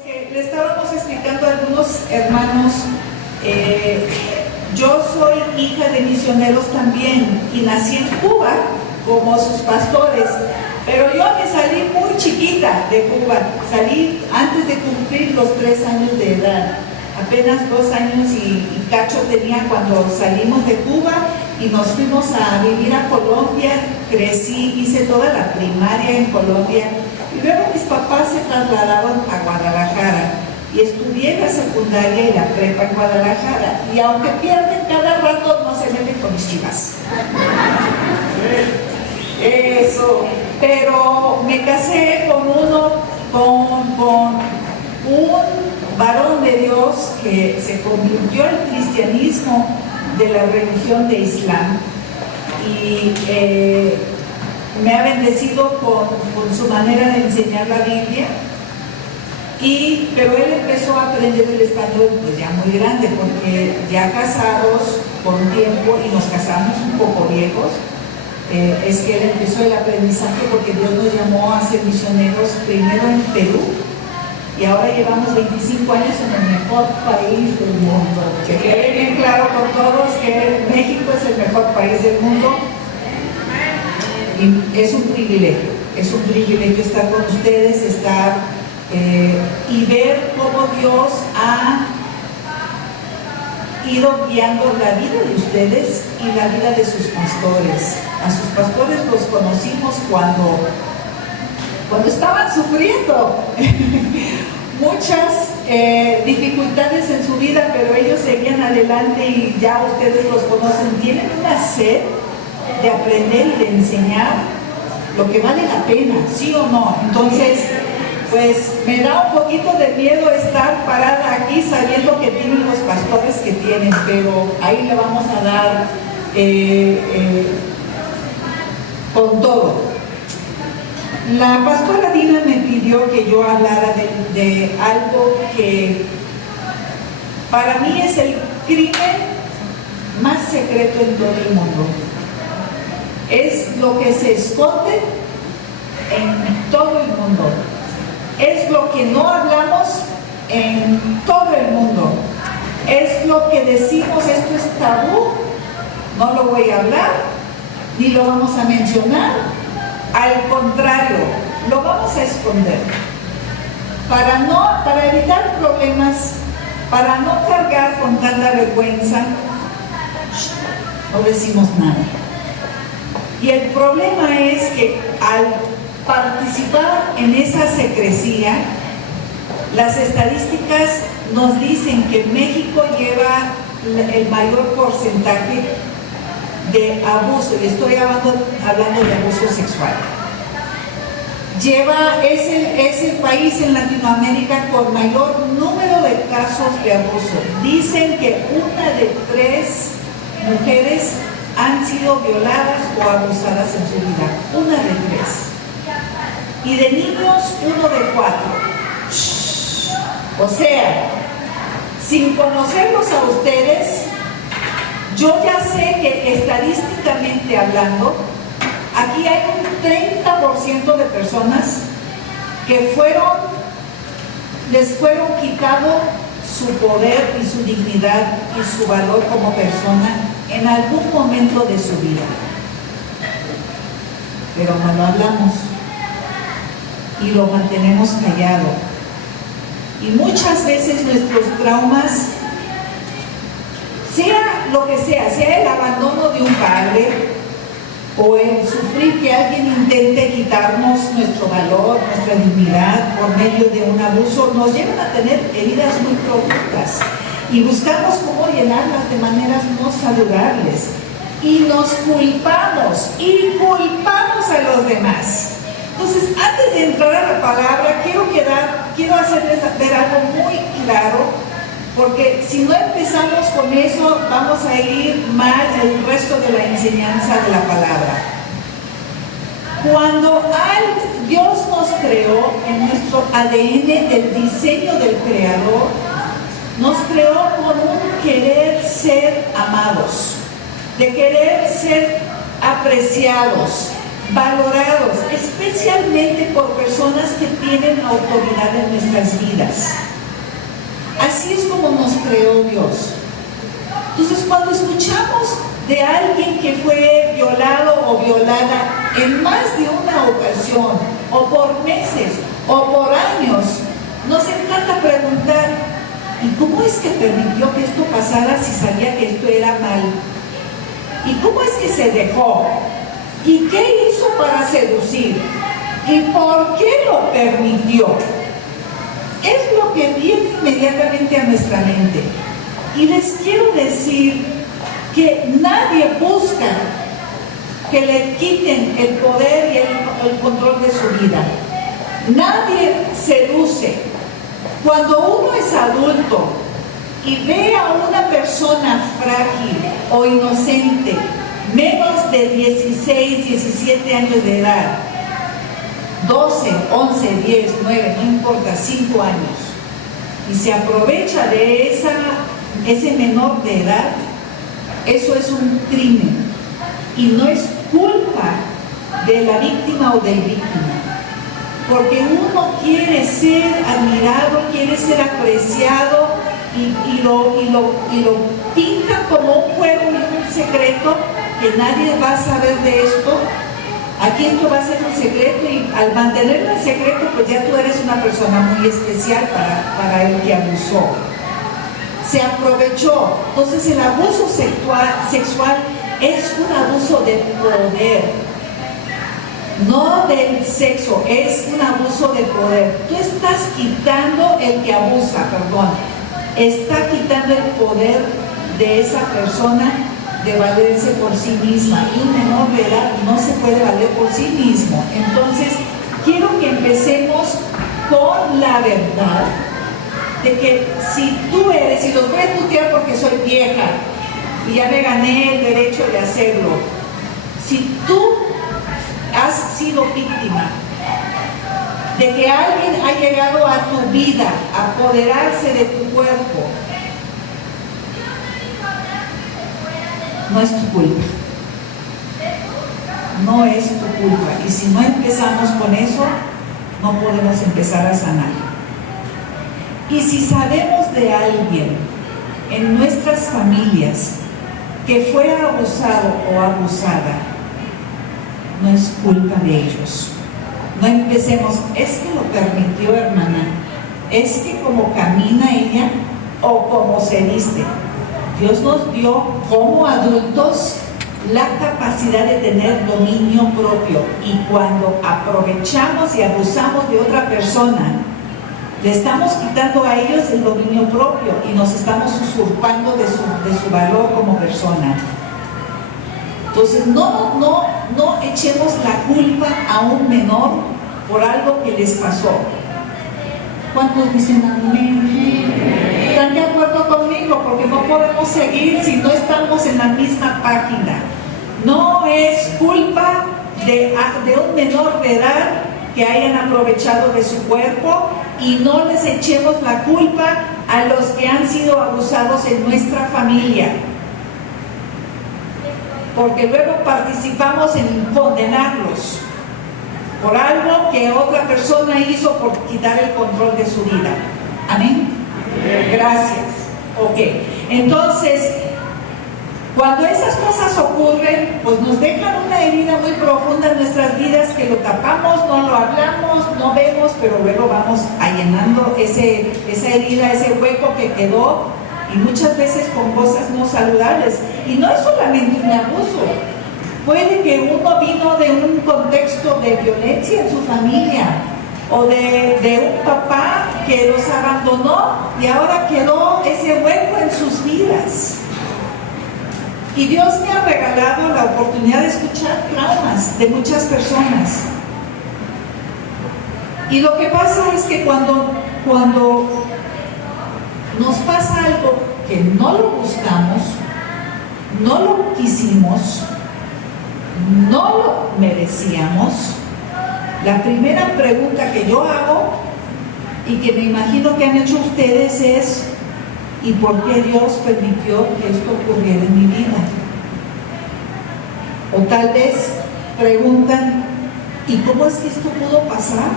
Que le estábamos explicando a algunos hermanos, yo soy hija de misioneros también y nací en Cuba como sus pastores, pero yo me salí muy chiquita de Cuba, salí antes de cumplir los 3 años de edad, apenas 2 años y cacho tenía cuando salimos de Cuba y nos fuimos a vivir a Colombia. Crecí, hice toda la primaria en Colombia. Y luego mis papás se trasladaron a Guadalajara y estudié la secundaria y la prepa en Guadalajara. Y aunque pierden cada rato, no se meten con mis chivas. Eso. Pero me casé con un varón de Dios que se convirtió al cristianismo de la religión de Islam. Y me ha bendecido con su manera de enseñar la Biblia, pero él empezó a aprender el español pues ya muy grande, porque ya casados por un tiempo y nos casamos un poco viejos, es que él empezó el aprendizaje porque Dios nos llamó a ser misioneros primero en Perú y ahora llevamos 25 años en el mejor país del mundo. Que quede bien claro con todos que México es el mejor país del mundo. Y es un privilegio estar con ustedes, y ver cómo Dios ha ido guiando la vida de ustedes y la vida de sus pastores. A sus pastores los conocimos cuando estaban sufriendo muchas dificultades en su vida, pero ellos seguían adelante y ya ustedes los conocen. Tienen una sed de aprender y de enseñar lo que vale la pena, ¿sí o no? Entonces, pues me da un poquito de miedo estar parada aquí sabiendo que tienen los pastores que tienen, pero ahí le vamos a dar con todo. La pastora Dina me pidió que yo hablara de algo que para mí es el crimen más secreto en todo el mundo. Es lo que se esconde en todo el mundo. Es lo que no hablamos en todo el mundo. Es lo que decimos, esto es tabú, no lo voy a hablar, ni lo vamos a mencionar. Al contrario, lo vamos a esconder. Para evitar problemas, para no cargar con tanta vergüenza, no decimos nada. Y el problema es que al participar en esa secrecía, las estadísticas nos dicen que México lleva el mayor porcentaje de abuso, y estoy hablando de abuso sexual. Es el país en Latinoamérica con mayor número de casos de abuso. Dicen que 1 de 3 mujeres han sido violadas o abusadas en su vida. 1 de 3. Y de niños, 1 de 4. O sea, sin conocerlos a ustedes, yo ya sé que estadísticamente hablando, aquí hay un 30% de personas que les fueron quitado su poder y su dignidad y su valor como persona en algún momento de su vida. Pero no lo hablamos y lo mantenemos callado. Y muchas veces nuestros traumas, sea lo que sea el abandono de un padre o el sufrir que alguien intente quitarnos nuestro valor, nuestra dignidad por medio de un abuso, nos llevan a tener heridas muy profundas y buscamos cómo llenarlas de maneras no saludables y nos culpamos a los demás. Entonces, antes de entrar a la palabra, quiero hacerles ver algo muy claro, porque si no empezamos con eso, vamos a ir mal el resto de la enseñanza de la palabra. Cuando Dios nos creó en nuestro ADN del diseño del Creador, nos creó con un querer ser amados, de querer ser apreciados, valorados, especialmente por personas que tienen autoridad en nuestras vidas. Así es como nos creó Dios. Entonces, cuando escuchamos de alguien que fue violado o violada en más de una ocasión, o por meses, o por años, nos encanta preguntar: ¿y cómo es que permitió que esto pasara si sabía que esto era mal? ¿Y cómo es que se dejó? ¿Y qué hizo para seducir? ¿Y por qué lo permitió? Es lo que viene inmediatamente a nuestra mente. Y les quiero decir que nadie busca que le quiten el poder y el control de su vida. Nadie seduce. Cuando uno es adulto y ve a una persona frágil o inocente, menos de 16, 17 años de edad, 12, 11, 10, 9, no importa, 5 años, y se aprovecha de ese menor de edad, eso es un crimen y no es culpa de la víctima o del víctima, porque uno quiere ser admirado, quiere ser apreciado y lo pinta como un juego y un secreto que nadie va a saber de esto. Aquí esto va a ser un secreto, y al mantenerlo en secreto, pues ya tú eres una persona muy especial para el que abusó. Se aprovechó. Entonces el abuso sexual es un abuso de poder, no del sexo, es un abuso de poder. Tú estás quitando, el que abusa, está quitando el poder de esa persona de valerse por sí misma, y un menor de edad no se puede valer por sí mismo. Entonces quiero que empecemos con la verdad de que si tú eres, y los voy a tutear porque soy vieja y ya me gané el derecho de hacerlo, si tú has sido víctima de que alguien ha llegado a tu vida a apoderarse de tu cuerpo, no es tu culpa. No es tu culpa. Y si no empezamos con eso, no podemos empezar a sanar. Y si sabemos de alguien en nuestras familias que fue abusado o abusada, no es culpa de ellos. No empecemos: es que lo permitió, hermana, es que como camina ella o como se viste. Dios nos dio como adultos la capacidad de tener dominio propio, y cuando aprovechamos y abusamos de otra persona, le estamos quitando a ellos el dominio propio y nos estamos usurpando de su valor como persona. Entonces no echemos la culpa a un menor por algo que les pasó. ¿Cuántos dicen amén? ¿Están de acuerdo conmigo? Porque no podemos seguir si no estamos en la misma página. No es culpa de un menor de edad que hayan aprovechado de su cuerpo, y no les echemos la culpa a los que han sido abusados en nuestra familia, porque luego participamos en condenarlos por algo que otra persona hizo por quitar el control de su vida. ¿Amén? Gracias. Ok, entonces cuando esas cosas ocurren, pues nos dejan una herida muy profunda en nuestras vidas, que lo tapamos, no lo hablamos, no vemos, pero luego vamos allanando esa herida, ese hueco que quedó, y muchas veces con cosas no saludables. Y no es solamente un abuso, puede que uno vino de un contexto de violencia en su familia, o de un papá que los abandonó y ahora quedó ese hueco en sus vidas. Y Dios me ha regalado la oportunidad de escuchar traumas de muchas personas. Y lo que pasa es que cuando nos pasa algo que no lo buscamos, no lo quisimos, no lo merecíamos, la primera pregunta que yo hago, y que me imagino que han hecho ustedes, es: ¿y por qué Dios permitió que esto ocurriera en mi vida? O tal vez preguntan, ¿y cómo es que esto pudo pasar?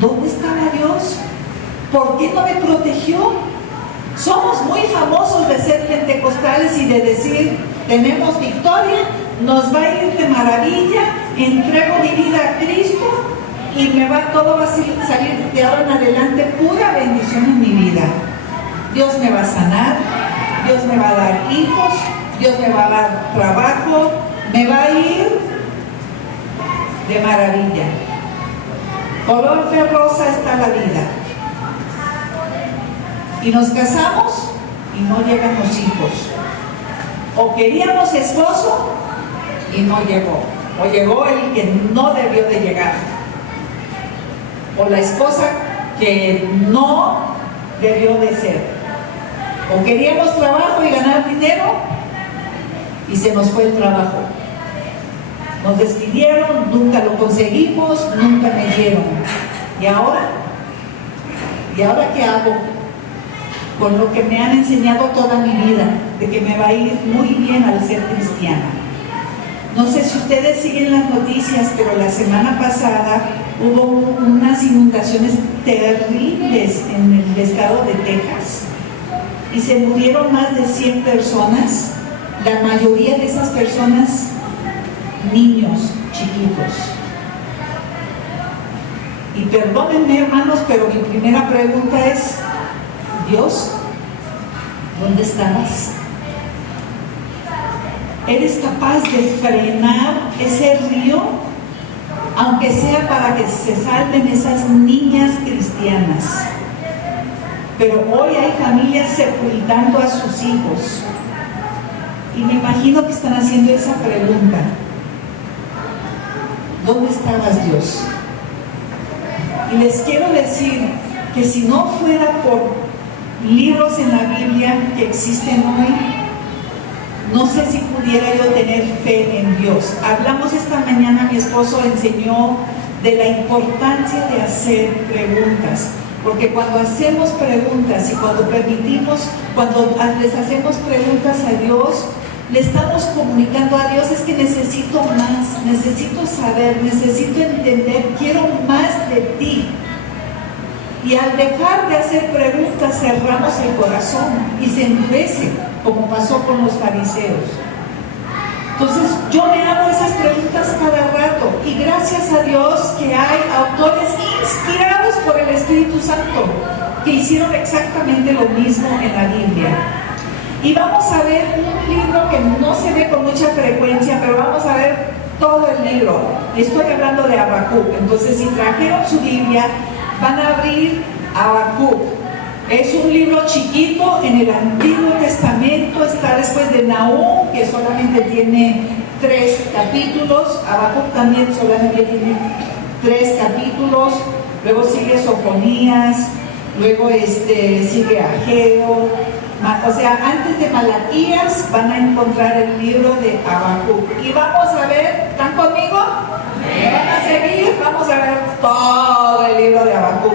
¿Dónde estaba Dios? ¿Por qué no me protegió? Somos muy famosos de ser pentecostales y de decir, tenemos victoria, nos va a ir de maravilla, entrego mi vida a Cristo y todo va a salir de ahora en adelante pura bendición en mi vida. Dios me va a sanar, Dios me va a dar hijos, Dios me va a dar trabajo, me va a ir de maravilla. Color de rosa está la vida. Y nos casamos y no llegan los hijos. O queríamos esposo y no llegó. O llegó el que no debió de llegar. O la esposa que no debió de ser. O queríamos trabajo y ganar dinero y se nos fue el trabajo. Nos despidieron, nunca lo conseguimos, nunca me dieron. ¿Y ahora? ¿Y ahora qué hago? Con lo que me han enseñado toda mi vida, de que me va a ir muy bien al ser cristiana. No sé si ustedes siguen las noticias, pero la semana pasada hubo unas inundaciones terribles en el estado de Texas y se murieron más de 100 personas, la mayoría de esas personas niños chiquitos. Y perdónenme, hermanos, pero mi primera pregunta es, Dios, ¿dónde estabas? ¿Eres capaz de frenar ese río? Aunque sea para que se salven esas niñas cristianas. Pero hoy hay familias sepultando a sus hijos. Y me imagino que están haciendo esa pregunta. ¿Dónde estabas, Dios? Y les quiero decir que si no fuera por libros en la Biblia que existen hoy, no sé si pudiera yo tener fe en Dios. Hablamos esta mañana, mi esposo enseñó de la importancia de hacer preguntas, porque cuando hacemos preguntas y cuando les hacemos preguntas a Dios, le estamos comunicando a Dios, es que necesito más, necesito saber, necesito entender, quiero más de ti. Y al dejar de hacer preguntas cerramos el corazón y se endurece, como pasó con los fariseos. Entonces yo me hago esas preguntas cada rato y gracias a Dios que hay autores inspirados por el Espíritu Santo que hicieron exactamente lo mismo en la Biblia. Y vamos a ver un libro que no se ve con mucha frecuencia, pero vamos a ver todo el libro. Y estoy hablando de Habacuc. Entonces, si trajeron su Biblia, van a abrir Habacuc. Es un libro chiquito en el Antiguo Testamento, está después de Nahum, que solamente tiene 3 capítulos. Habacuc también solamente tiene 3 capítulos. Luego sigue Sofonías, luego sigue Ageo. O sea, antes de Malaquías van a encontrar el libro de Habacuc. Y vamos a ver, ¿están conmigo? ¿Van a seguir? Vamos a ver todo el libro de Habacuc.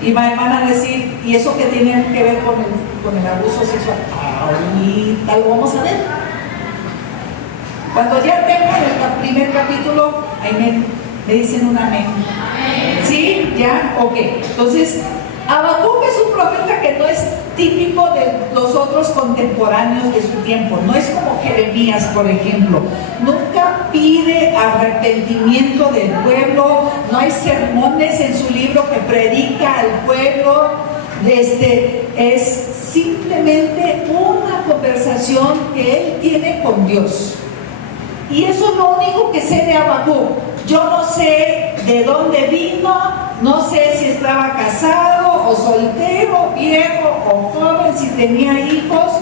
Y van a decir, ¿y eso qué tiene que ver con el abuso sexual? Ahorita lo vamos a ver. Cuando ya tengan el primer capítulo, ahí me dicen un amén. ¿Sí? ¿Ya? Ok. Entonces, Habacuc es un profeta que no es típico de los otros contemporáneos de su tiempo. No es como Jeremías, por ejemplo. Nunca pide arrepentimiento del pueblo. No hay sermones en su libro que predica al pueblo. Es simplemente una conversación que él tiene con Dios. Y eso es lo único que sé de Habacuc. Yo no sé de dónde vino, no sé si estaba casado o soltero, viejo o joven, si tenía hijos.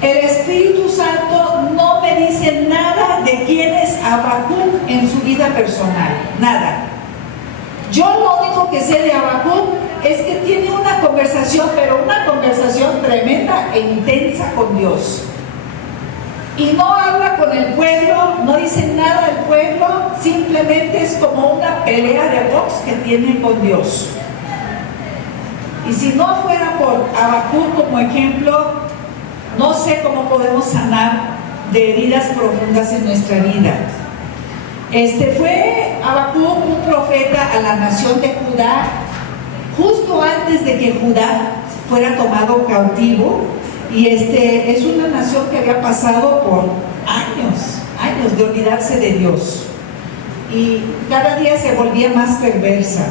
El Espíritu Santo no me dice nada de quién es Habacuc en su vida personal, nada. Yo lo único que sé de Habacuc es que tiene una conversación, pero una conversación tremenda e intensa con Dios. Y no habla con el pueblo, no dice nada al pueblo, simplemente es como una pelea de box que tiene con Dios. Y si no fuera por Habacuc como ejemplo, no sé cómo podemos sanar de heridas profundas en nuestra vida. Fue Habacuc un profeta a la nación de Judá justo antes de que Judá fuera tomado cautivo, y es una nación que había pasado por años de olvidarse de Dios, y cada día se volvía más perversa.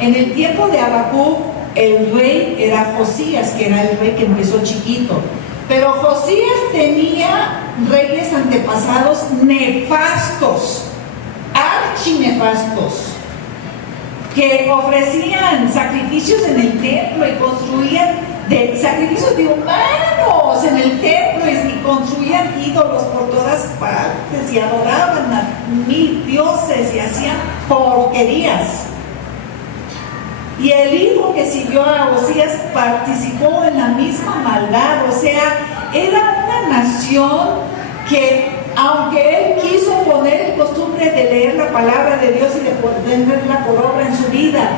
En el tiempo de Habacuc, el rey era Josías, que era el rey que empezó chiquito, pero Josías tenía reyes antepasados nefastos, archinefastos, que ofrecían sacrificios en el templo y construían sacrificios de humanos en el templo y construían ídolos por todas partes y adoraban a 1000 dioses y hacían porquerías. Y el hijo que siguió a Josías participó en la misma maldad. O sea, era una nación que, aunque él quiso poner en costumbre de leer la palabra de Dios y de ponerla por obra en su vida,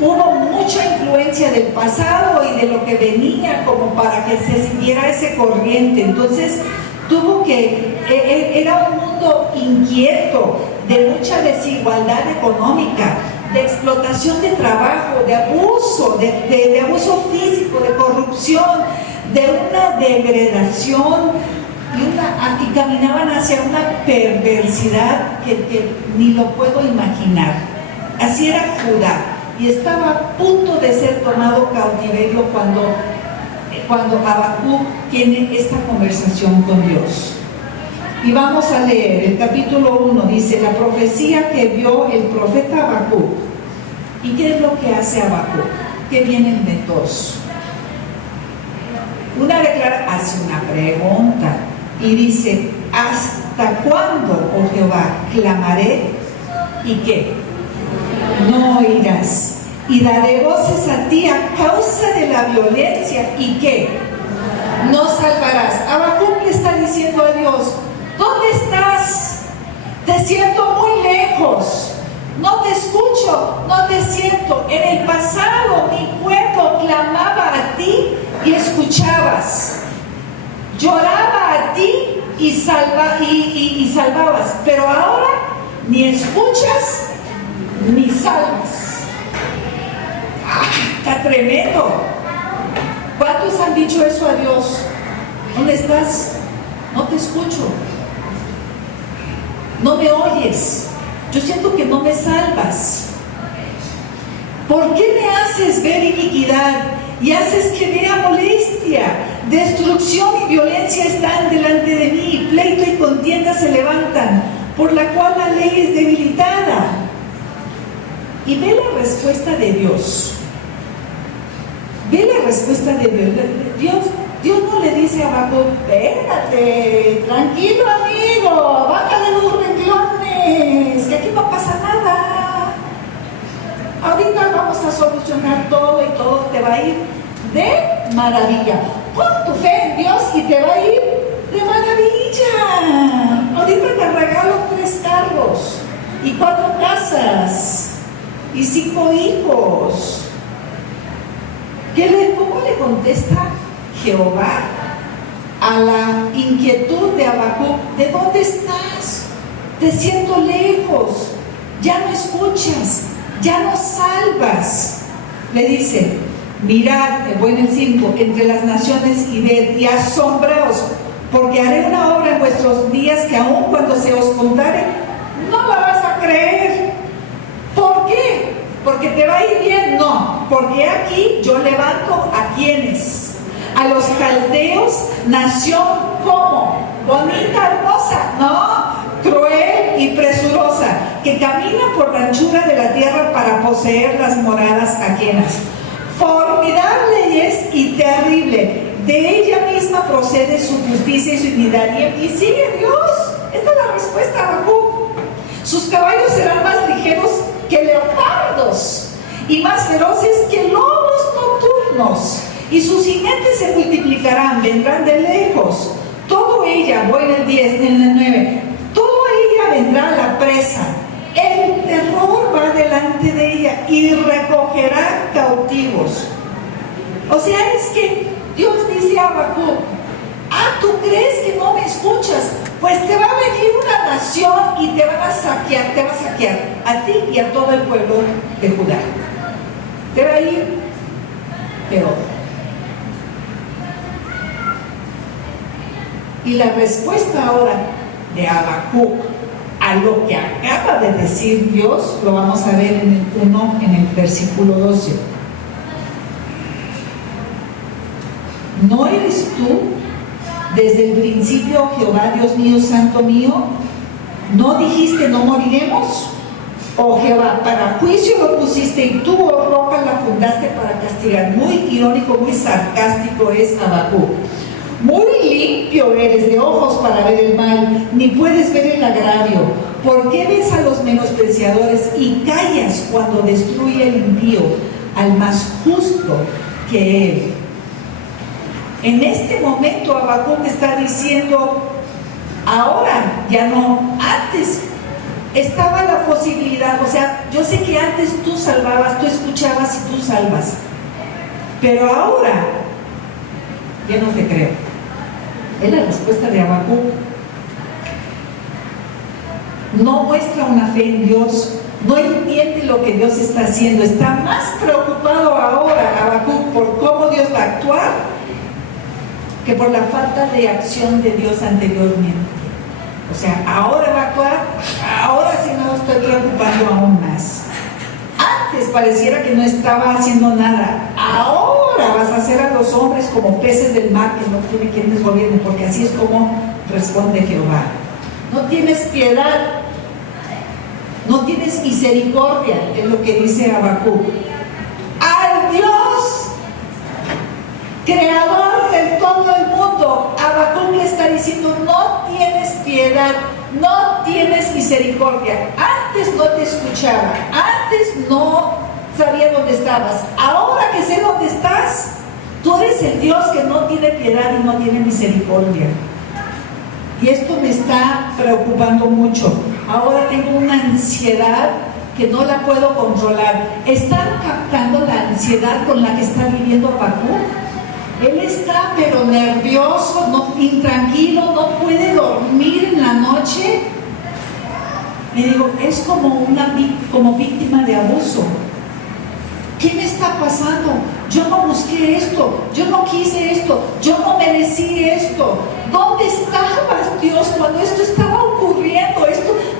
hubo mucha influencia del pasado y de lo que venía como para que se siguiera ese corriente. Entonces era un mundo inquieto, de mucha desigualdad económica, de explotación de trabajo, de abuso, de abuso físico, de corrupción, de una degradación, y caminaban hacia una perversidad que ni lo puedo imaginar. Así era Judá, y estaba a punto de ser tomado cautiverio cuando Habacuc tiene esta conversación con Dios. Y vamos a leer el capítulo 1, dice: la profecía que vio el profeta Habacuc. ¿Y qué es lo que hace Habacuc? ¿Qué vienen de todos? Hace una pregunta y dice: ¿hasta cuándo, oh Jehová, clamaré? ¿Y qué? No oirás. Y daré voces a ti a causa de la violencia. ¿Y qué? No salvarás. Habacuc le está diciendo a Dios: ¿dónde estás? Te siento muy lejos. No te escucho, no te siento. En el pasado mi pueblo clamaba a ti y escuchabas. Lloraba a ti y salvabas. Pero ahora ni escuchas ni salvas. Está tremendo. ¿Cuántos han dicho eso a Dios? ¿Dónde estás? No te escucho. No me oyes. Yo siento que no me salvas. ¿Por qué me haces ver iniquidad y haces que vea molestia? Destrucción y violencia están delante de mí, pleito y contienda se levantan, por la cual la ley es debilitada. Y ve la respuesta de Dios. Ve la respuesta de Dios. Dios no le dice a Habacuc: espérate, tranquilo amigo, baja de los renglones, que aquí no pasa nada. Ahorita vamos a solucionar todo y todo te va a ir de maravilla. Pon tu fe en Dios y te va a ir de maravilla. Ahorita te regalo 3 carros y 4 casas y 5 hijos. ¿Cómo le contesta Jehová a la inquietud de Habacuc? ¿De dónde estás? Te siento lejos, ya no escuchas, ya no salvas. Le dice: mirad, en el 5, entre las naciones y ved y asombraos, porque haré una obra en vuestros días que aun cuando se os contare, no la vas a creer. ¿Por qué? ¿Porque te va a ir bien? No, porque aquí yo levanto a quienes, a los caldeos, nación como bonita, hermosa, no, cruel y presurosa, que camina por la anchura de la tierra para poseer las moradas ajenas. Formidable es y terrible, de ella misma procede su justicia y su dignidad. Y sigue Dios. Esta es la respuesta a Habacuc. Sus caballos serán más ligeros que leopardos y más feroces que lobos nocturnos, y sus jinetes se multiplicarán, vendrán de lejos. Todo ella, voy en el 10, en el 9, todo ella vendrá a la presa. El terror va delante de ella y recogerá cautivos. O sea, es que Dios dice a Habacuc: ¿tú crees que no me escuchas? pues te va a venir una nación y te va a saquear a ti y a todo el pueblo de Judá. Te va a ir peor. Y la respuesta ahora de Habacuc a lo que acaba de decir Dios, lo vamos a ver en el 1, en el versículo 12. ¿No eres tú desde el principio, Jehová, Dios mío, santo mío? ¿No dijiste no moriremos? Oh Jehová, para juicio lo pusiste y tú, oh roca, la fundaste para castigar. Muy irónico, muy sarcástico es Habacuc. Muy limpio eres de ojos para ver el mal, ni puedes ver el agravio. ¿Por qué ves a los menospreciadores y callas cuando destruye el impío al más justo que él? En este momento Habacuc está diciendo, ahora ya no, antes estaba la posibilidad, o sea, yo sé que antes tú salvabas, tú escuchabas y tú salvas, pero ahora ya no te creo. Es la respuesta de Habacuc. No muestra una fe en Dios, no entiende lo que Dios está haciendo, está más preocupado ahora Habacuc por cómo Dios va a actuar que por la falta de acción de Dios anteriormente. O sea, ahora va a actuar, ahora sí no estoy preocupando aún más. Antes pareciera que no estaba haciendo nada, ahora vas a hacer a los hombres como peces del mar que no tiene quien les gobierne, porque así es como responde Jehová. No tienes piedad, no tienes misericordia, es lo que dice Habacuc. Al Dios creador de todo el mundo, Habacuc le está diciendo, no tienes piedad, no tienes misericordia. Antes no te escuchaba, antes no sabía dónde estabas, ahora que sé dónde estás, tú eres el Dios que no tiene piedad y no tiene misericordia. Y esto me está preocupando mucho. Ahora tengo una ansiedad que no la puedo controlar. ¿Están captando la ansiedad con la que está viviendo Habacuc? Él está pero nervioso, intranquilo, no puede dormir en la noche. Y digo, es como víctima de abuso. ¿Qué me está pasando? Yo no busqué esto, yo no quise esto, yo no merecí esto. ¿Dónde estabas, Dios, cuando esto estaba ocurriendo?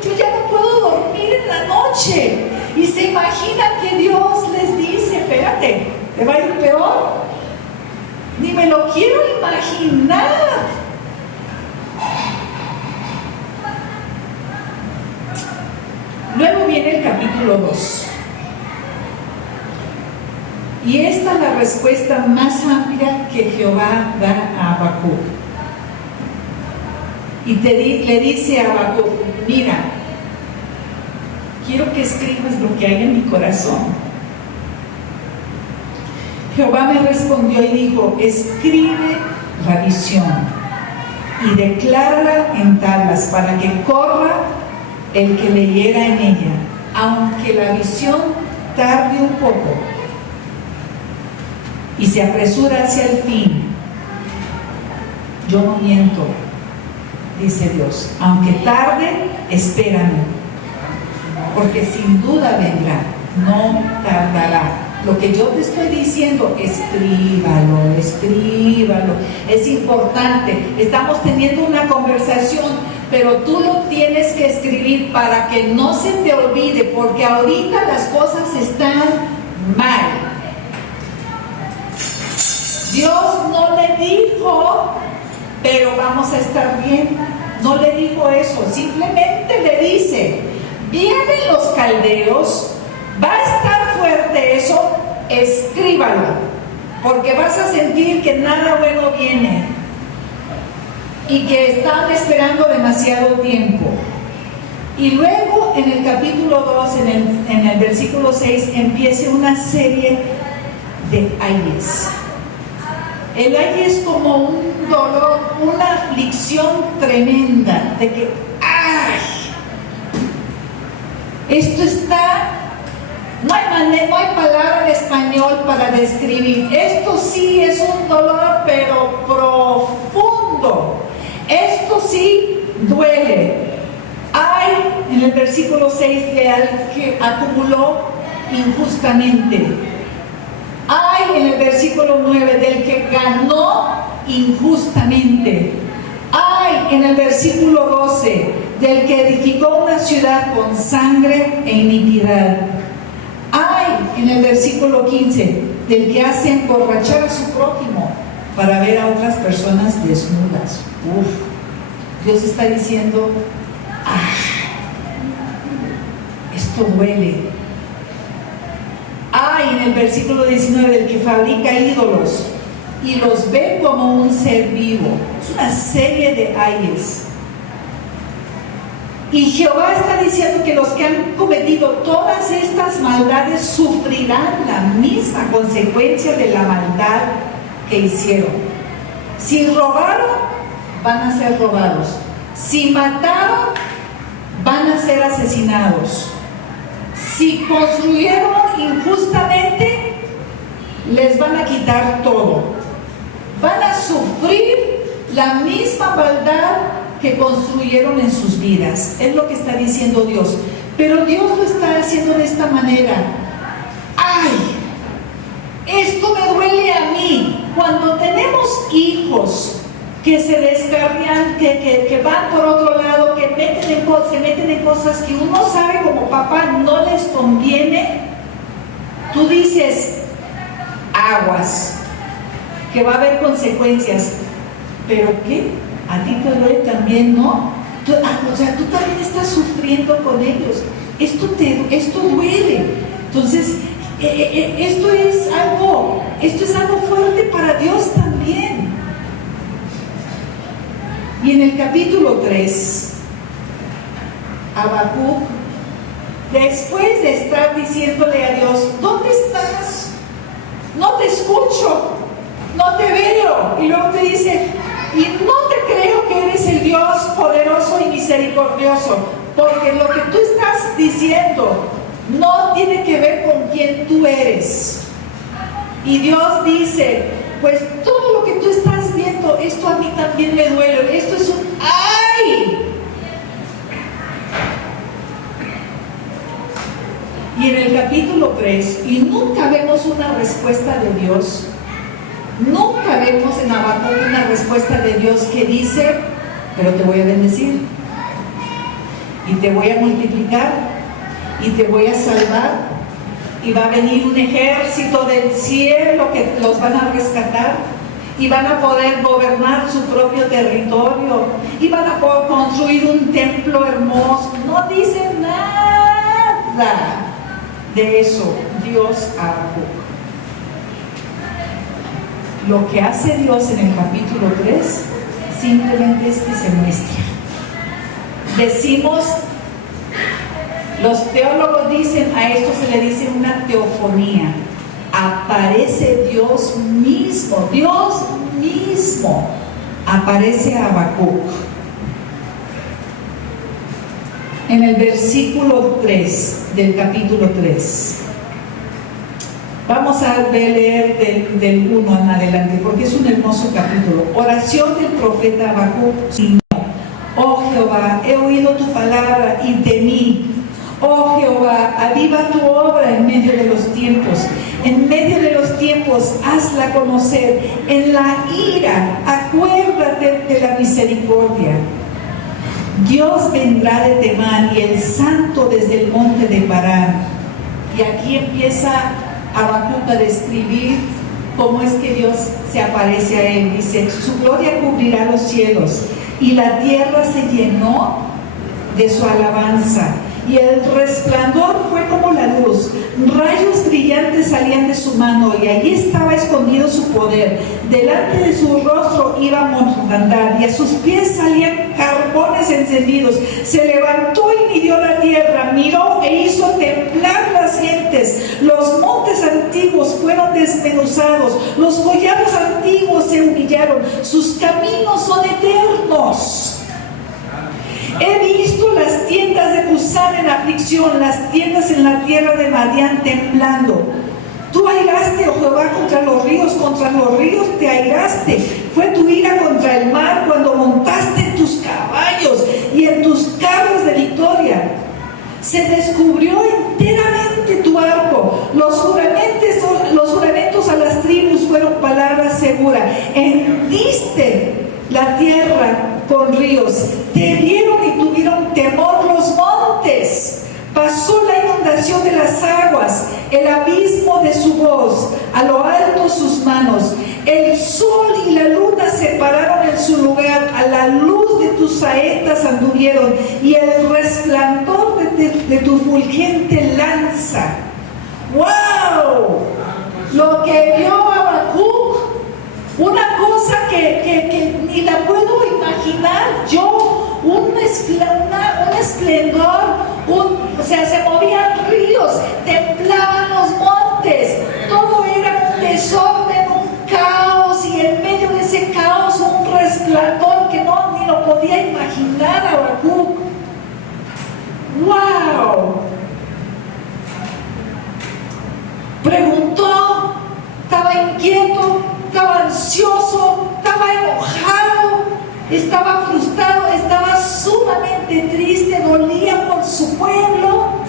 Yo ya no puedo dormir en la noche. Y se imaginan que Dios les dice, espérate, ¿te va a ir peor? Ni me lo quiero imaginar. Luego viene el capítulo 2. Y esta es la respuesta más amplia que Jehová da a Habacuc. Y le dice a Habacuc, mira, quiero que escribas lo que hay en mi corazón. Jehová me respondió y dijo, escribe la visión y declárala en tablas para que corra el que leyera en ella, aunque la visión tarde un poco y se apresura hacia el fin. Yo no miento, dice Dios, aunque tarde, espérame, porque sin duda vendrá, no tardará. Lo que yo te estoy diciendo, escríbalo, escríbalo. Es importante. Estamos teniendo una conversación, pero tú lo tienes que escribir para que no se te olvide, porque ahorita las cosas están mal. Dios no le dijo, pero vamos a estar bien. No le dijo eso. Simplemente le dice, vienen los caldeos. Va a estar fuerte eso, escríbalo, porque vas a sentir que nada bueno viene y que están esperando demasiado tiempo. Y luego en el capítulo 2, en el versículo 6, empieza una serie de ayes. El aye es como un dolor, una aflicción tremenda de que, ¡ay! Esto está... No hay palabra en español para describir. Esto sí es un dolor, pero profundo. Esto sí duele. Hay en el versículo 6 de al que acumuló injustamente. Hay en el versículo 9 del que ganó injustamente. Hay en el versículo 12 del que edificó una ciudad con sangre e iniquidad. Hay en el versículo 15 del que hace emborrachar a su prójimo para ver a otras personas desnudas. Dios está diciendo, esto duele. Hay en el versículo 19 del que fabrica ídolos y los ve como un ser vivo. Es una serie de ayes. Y Jehová está diciendo que los que han cometido todas estas maldades sufrirán la misma consecuencia de la maldad que hicieron. Si robaron, van a ser robados. Si mataron, van a ser asesinados. Si construyeron injustamente, les van a quitar todo. Van a sufrir la misma maldad que construyeron en sus vidas. Es lo que está diciendo Dios. Pero Dios lo está haciendo de esta manera. Esto me duele a mí. Cuando tenemos hijos que se descarrían, que van por otro lado, que se meten en cosas que uno sabe como papá no les conviene, tú dices, aguas, que va a haber consecuencias. ¿Pero qué? A ti te duele también, ¿no? O sea, tú también estás sufriendo con ellos. Esto duele. Entonces, esto es algo fuerte para Dios también. Y en el capítulo 3, Habacuc, después de estar diciéndole a Dios, ¿dónde estás? No te escucho, no te veo. Y luego te dice, y no te creo que eres el Dios poderoso y misericordioso, porque lo que tú estás diciendo no tiene que ver con quién tú eres. Y Dios dice, pues todo lo que tú estás viendo, esto a mí también me duele. Esto es un ¡ay! Y en el capítulo 3, y nunca vemos una respuesta de Dios. Nunca vemos en Habacuc una respuesta de Dios que dice, pero te voy a bendecir, y te voy a multiplicar, y te voy a salvar, y va a venir un ejército del cielo que los van a rescatar, y van a poder gobernar su propio territorio, y van a poder construir un templo hermoso. No dice nada de eso Dios a Habacuc. Lo que hace Dios en el capítulo 3 simplemente es que se muestra. Decimos, los teólogos dicen, a esto se le dice una teofonía. Aparece Dios mismo aparece a Habacuc. En el versículo 3 del capítulo 3. Vamos a leer del 1 en adelante, porque es un hermoso capítulo. Oración del profeta Habacuc. Oh Jehová, he oído tu palabra y temí. Oh Jehová, aviva tu obra en medio de los tiempos. En medio de los tiempos, hazla conocer. En la ira, acuérdate de la misericordia. Dios vendrá de Temán y el santo desde el monte de Parán. Y aquí empieza Habacuc a describir cómo es que Dios se aparece a él. Dice, su gloria cubrirá los cielos y la tierra se llenó de su alabanza. Y el resplandor fue como la luz, rayos brillantes salían de su mano, y allí estaba escondido su poder. Delante de su rostro iba a andar, y a sus pies salían carbones encendidos. Se levantó y midió la tierra, miró e hizo temblar las gentes. Los montes antiguos fueron desmenuzados, los collados antiguos se humillaron. Sus caminos son eternos. He visto las tiendas de Cusán en aflicción, las tiendas en la tierra de Madián temblando. Tú airaste, oh Jehová, contra los ríos te airaste. Fue tu ira contra el mar cuando montaste tus caballos. se descubrió enteramente tu arco. Los juramentos a las tribus fueron palabras seguras. Hendiste la tierra con ríos. Te vieron y tuvieron temor los montes. Pasó la inundación de las aguas, el abismo de su voz, a lo alto sus manos. El sol y la luna se pararon en su lugar, a la luz de tus saetas anduvieron, y el resplandor de tu fulgente lanza. ¡Wow! Lo que vio Habacuc, una cosa que ni la puedo imaginar yo, un esplendor, o sea, se movían ríos, temblaban los montes, todo era un desorden, un caos, y en medio de ese caos un resplandor que no ni lo podía imaginar Habacuc. ¡Wow! Preguntó, estaba inquieto, estaba ansioso, estaba enojado, estaba frustrado, estaba sumamente triste, dolía por su pueblo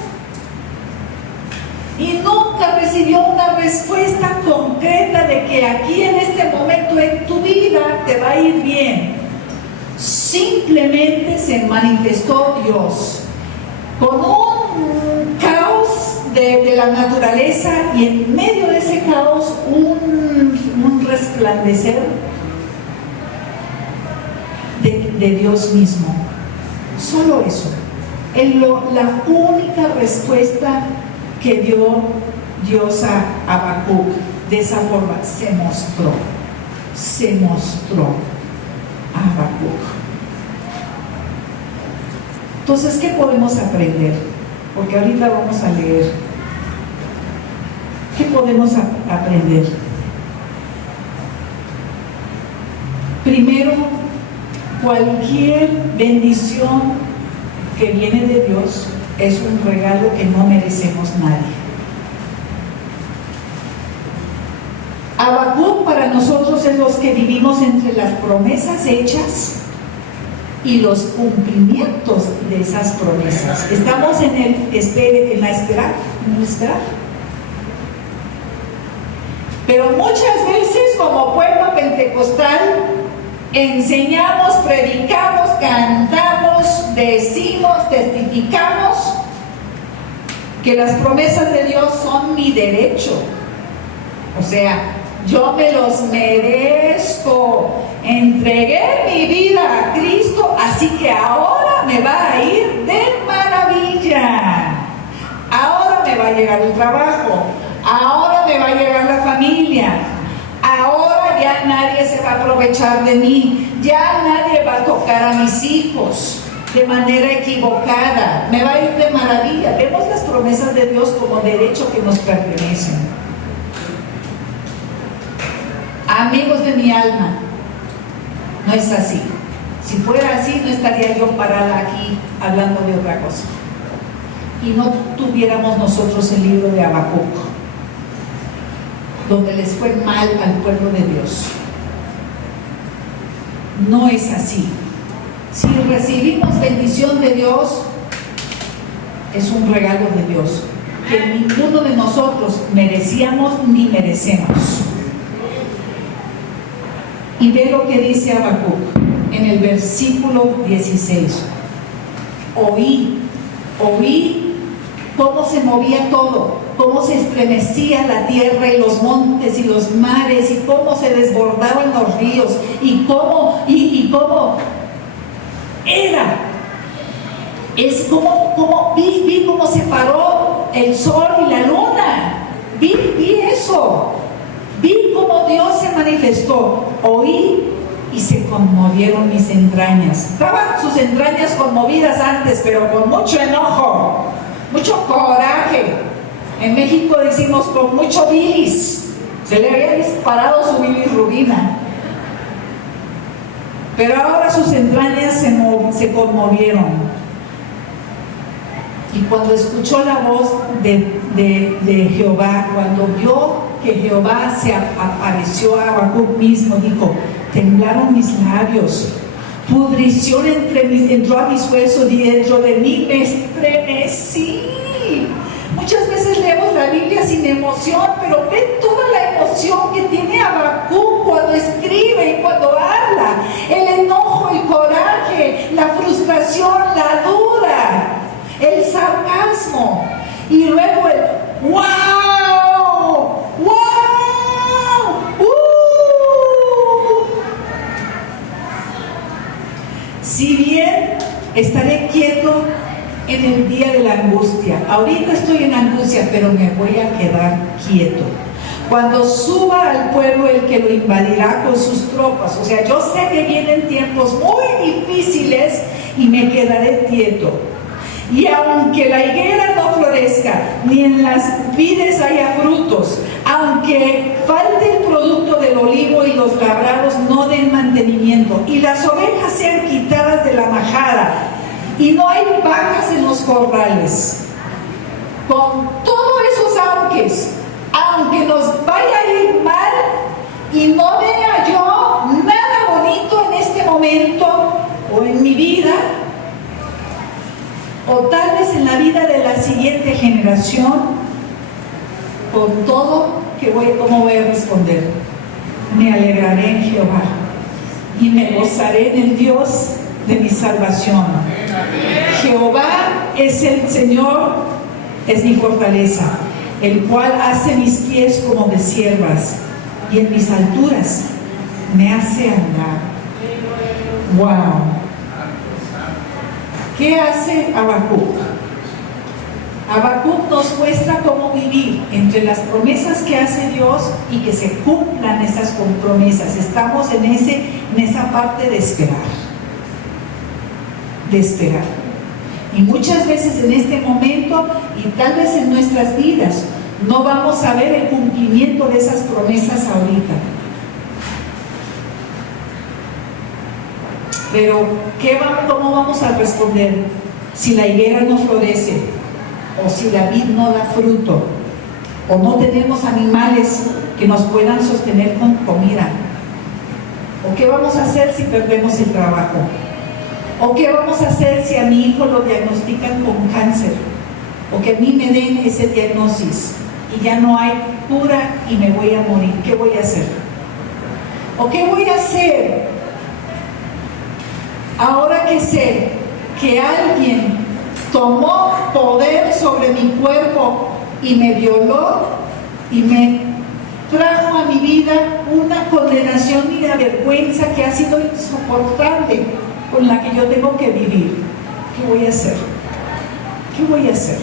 y nunca recibió una respuesta concreta de que aquí en este momento en tu vida te va a ir bien. Simplemente se manifestó Dios con un caos de la naturaleza, y en medio de ese caos un resplandecer de Dios mismo. Solo eso. La única respuesta que dio Dios a Habacuc. De esa forma se mostró a Habacuc. Entonces, ¿qué podemos aprender? Porque ahorita vamos a leer. ¿Qué podemos aprender? Primero, cualquier bendición que viene de Dios es un regalo que no merecemos nadie. Habacuc para nosotros es los que vivimos entre las promesas hechas y los cumplimientos de esas promesas. Estamos en la esperar. Pero muchas veces, como pueblo pentecostal, enseñamos, predicamos, cantamos, decimos, testificamos que las promesas de Dios son mi derecho. O sea, yo me los merezco. Entregué mi vida a Cristo, así que ahora me va a ir de maravilla. Ahora me va a llegar el trabajo. Ahora me va a llegar la familia. Ahora ya nadie se va a aprovechar de mí. Ya nadie va a tocar a mis hijos de manera equivocada. Me va a ir de maravilla. Vemos las promesas de Dios como derecho que nos pertenecen. Amigos de mi alma, no es así. Si fuera así, no estaría yo parada aquí hablando de otra cosa. Y no tuviéramos nosotros el libro de Habacuc, donde les fue mal al pueblo de Dios. No es así. Si recibimos bendición de Dios, es un regalo de Dios que ninguno de nosotros merecíamos ni merecemos. Y ve lo que dice Habacuc en el versículo 16. Oí cómo se movía todo, cómo se estremecía la tierra y los montes y los mares, y cómo se desbordaban los ríos, y cómo era. Es como vi cómo se paró el sol y la luna. Vi eso. Vi cómo Dios se manifestó. Oí y se conmovieron mis entrañas. Estaban sus entrañas conmovidas antes, pero con mucho enojo, mucho coraje. En México decimos con mucho bilis. Se le había disparado su bilirrubina. Pero ahora sus entrañas se conmovieron. Y cuando escuchó la voz de Jehová, cuando vio que Jehová se apareció a Habacuc mismo, dijo: temblaron mis labios, Pudrición entró a mis huesos y dentro de mí me estremecí. Muchas veces leemos la Biblia sin emoción, pero ve toda la emoción que tiene Habacuc cuando escribe y cuando habla. El enojo, el coraje, la frustración, la duda, el sarcasmo. Y luego el ¡wow! ¡Wow! Si bien estaré quieto en el día de la angustia, ahorita estoy en angustia, pero me voy a quedar quieto. Cuando suba al pueblo el que lo invadirá con sus tropas, o sea, yo sé que vienen tiempos muy difíciles y me quedaré quieto. Y aunque la higuera no florezca, ni en las vides haya frutos, aunque falte el producto del olivo y los labrados no den mantenimiento, y las ovejas sean quitadas de la majada, y no hay vacas en los corrales, con todos esos aunque nos vaya a ir mal, y no vea yo nada bonito en este momento, o en mi vida, o tal vez en la vida de la siguiente generación, con todo, ¿cómo voy a responder? Me alegraré en Jehová y me gozaré en el Dios de mi salvación. Jehová es el Señor, es mi fortaleza, el cual hace mis pies como de ciervas y en mis alturas me hace andar. ¡Wow! ¿Qué hace Habacuc? Habacuc nos muestra cómo vivir entre las promesas que hace Dios y que se cumplan esas promesas. Estamos en esa parte de esperar. De esperar. Y muchas veces en este momento, y tal vez en nuestras vidas, no vamos a ver el cumplimiento de esas promesas ahorita. Pero, ¿cómo vamos a responder si la higuera no florece? O si la vid no da fruto, o no tenemos animales que nos puedan sostener con comida. ¿O qué vamos a hacer si perdemos el trabajo? ¿O qué vamos a hacer si a mi hijo lo diagnostican con cáncer? ¿O que a mí me den ese diagnóstico y ya no hay cura y me voy a morir? ¿Qué voy a hacer? ¿O qué voy a hacer ahora que sé que alguien tomó poder sobre mi cuerpo y me violó y me trajo a mi vida una condenación y una vergüenza que ha sido insoportable, con la que yo tengo que vivir? ¿Qué voy a hacer? ¿Qué voy a hacer?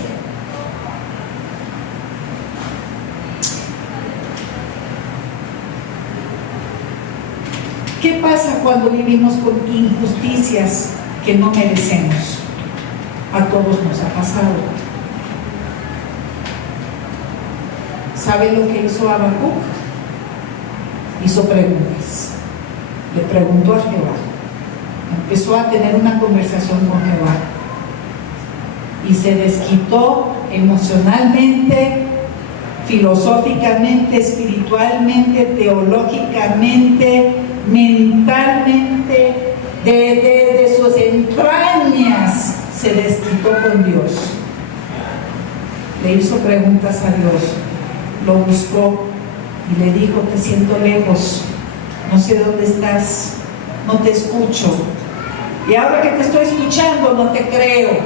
¿Qué pasa cuando vivimos con injusticias que no merecemos? A todos nos ha pasado. ¿Sabe lo que hizo Habacuc? Hizo preguntas. Le preguntó a Jehová. Empezó a tener una conversación con Jehová. Y se desquitó emocionalmente, filosóficamente, espiritualmente, teológicamente, mentalmente, de sus entrañas. Se desquitó con Dios. Le hizo preguntas a Dios. Lo buscó y le dijo: te siento lejos, no sé dónde estás, no te escucho. Y ahora que te estoy escuchando no te creo,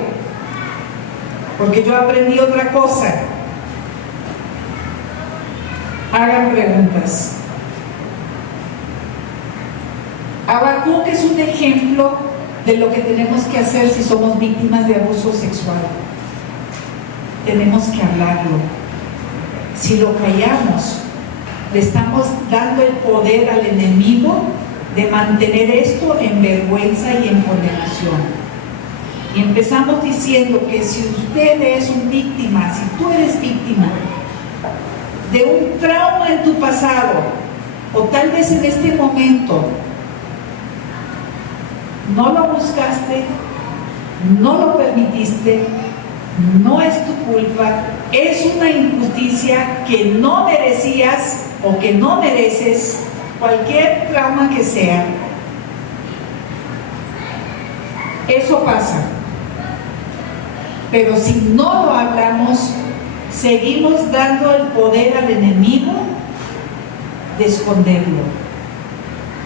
porque yo aprendí otra cosa. Hagan preguntas. Habacuc es un ejemplo de lo que tenemos que hacer si somos víctimas de abuso sexual. Tenemos que hablarlo. Si lo callamos, le estamos dando el poder al enemigo de mantener esto en vergüenza y en condenación. Y empezamos diciendo que si usted es una víctima, si tú eres víctima de un trauma en tu pasado, o tal vez en este momento no lo buscaste, no lo permitiste, no es tu culpa, es una injusticia que no merecías o que no mereces, cualquier trauma que sea, Eso pasa. Pero si no lo hablamos, seguimos dando el poder al enemigo de esconderlo.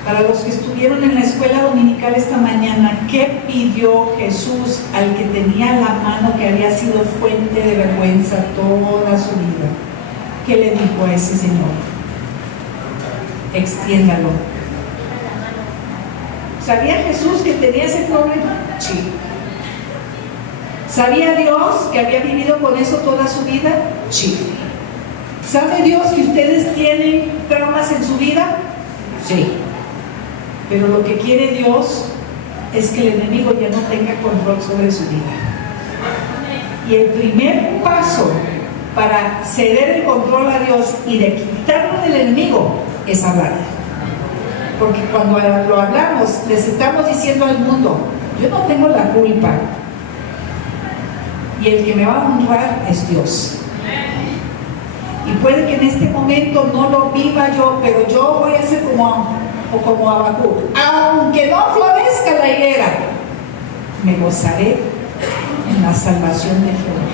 Para los que estuvieron en la escuela dominical esta mañana, ¿qué pidió Jesús al que tenía la mano que había sido fuente de vergüenza toda su vida? ¿Qué le dijo a ese señor? Extiéndalo. ¿Sabía Jesús que tenía ese problema? Sí. ¿Sabía Dios que había vivido con eso toda su vida? Sí. ¿Sabe Dios que ustedes tienen traumas en su vida? Sí. Pero lo que quiere Dios es que el enemigo ya no tenga control sobre su vida. Y el primer paso para ceder el control a Dios y de quitarlo del enemigo es hablar. Porque cuando lo hablamos, les estamos diciendo al mundo, yo no tengo la culpa. Y el que me va a honrar es Dios. Y puede que en este momento no lo viva yo, pero yo voy a ser como Habacuc. Aunque no florezca la higuera, me gozaré en la salvación de Jehová.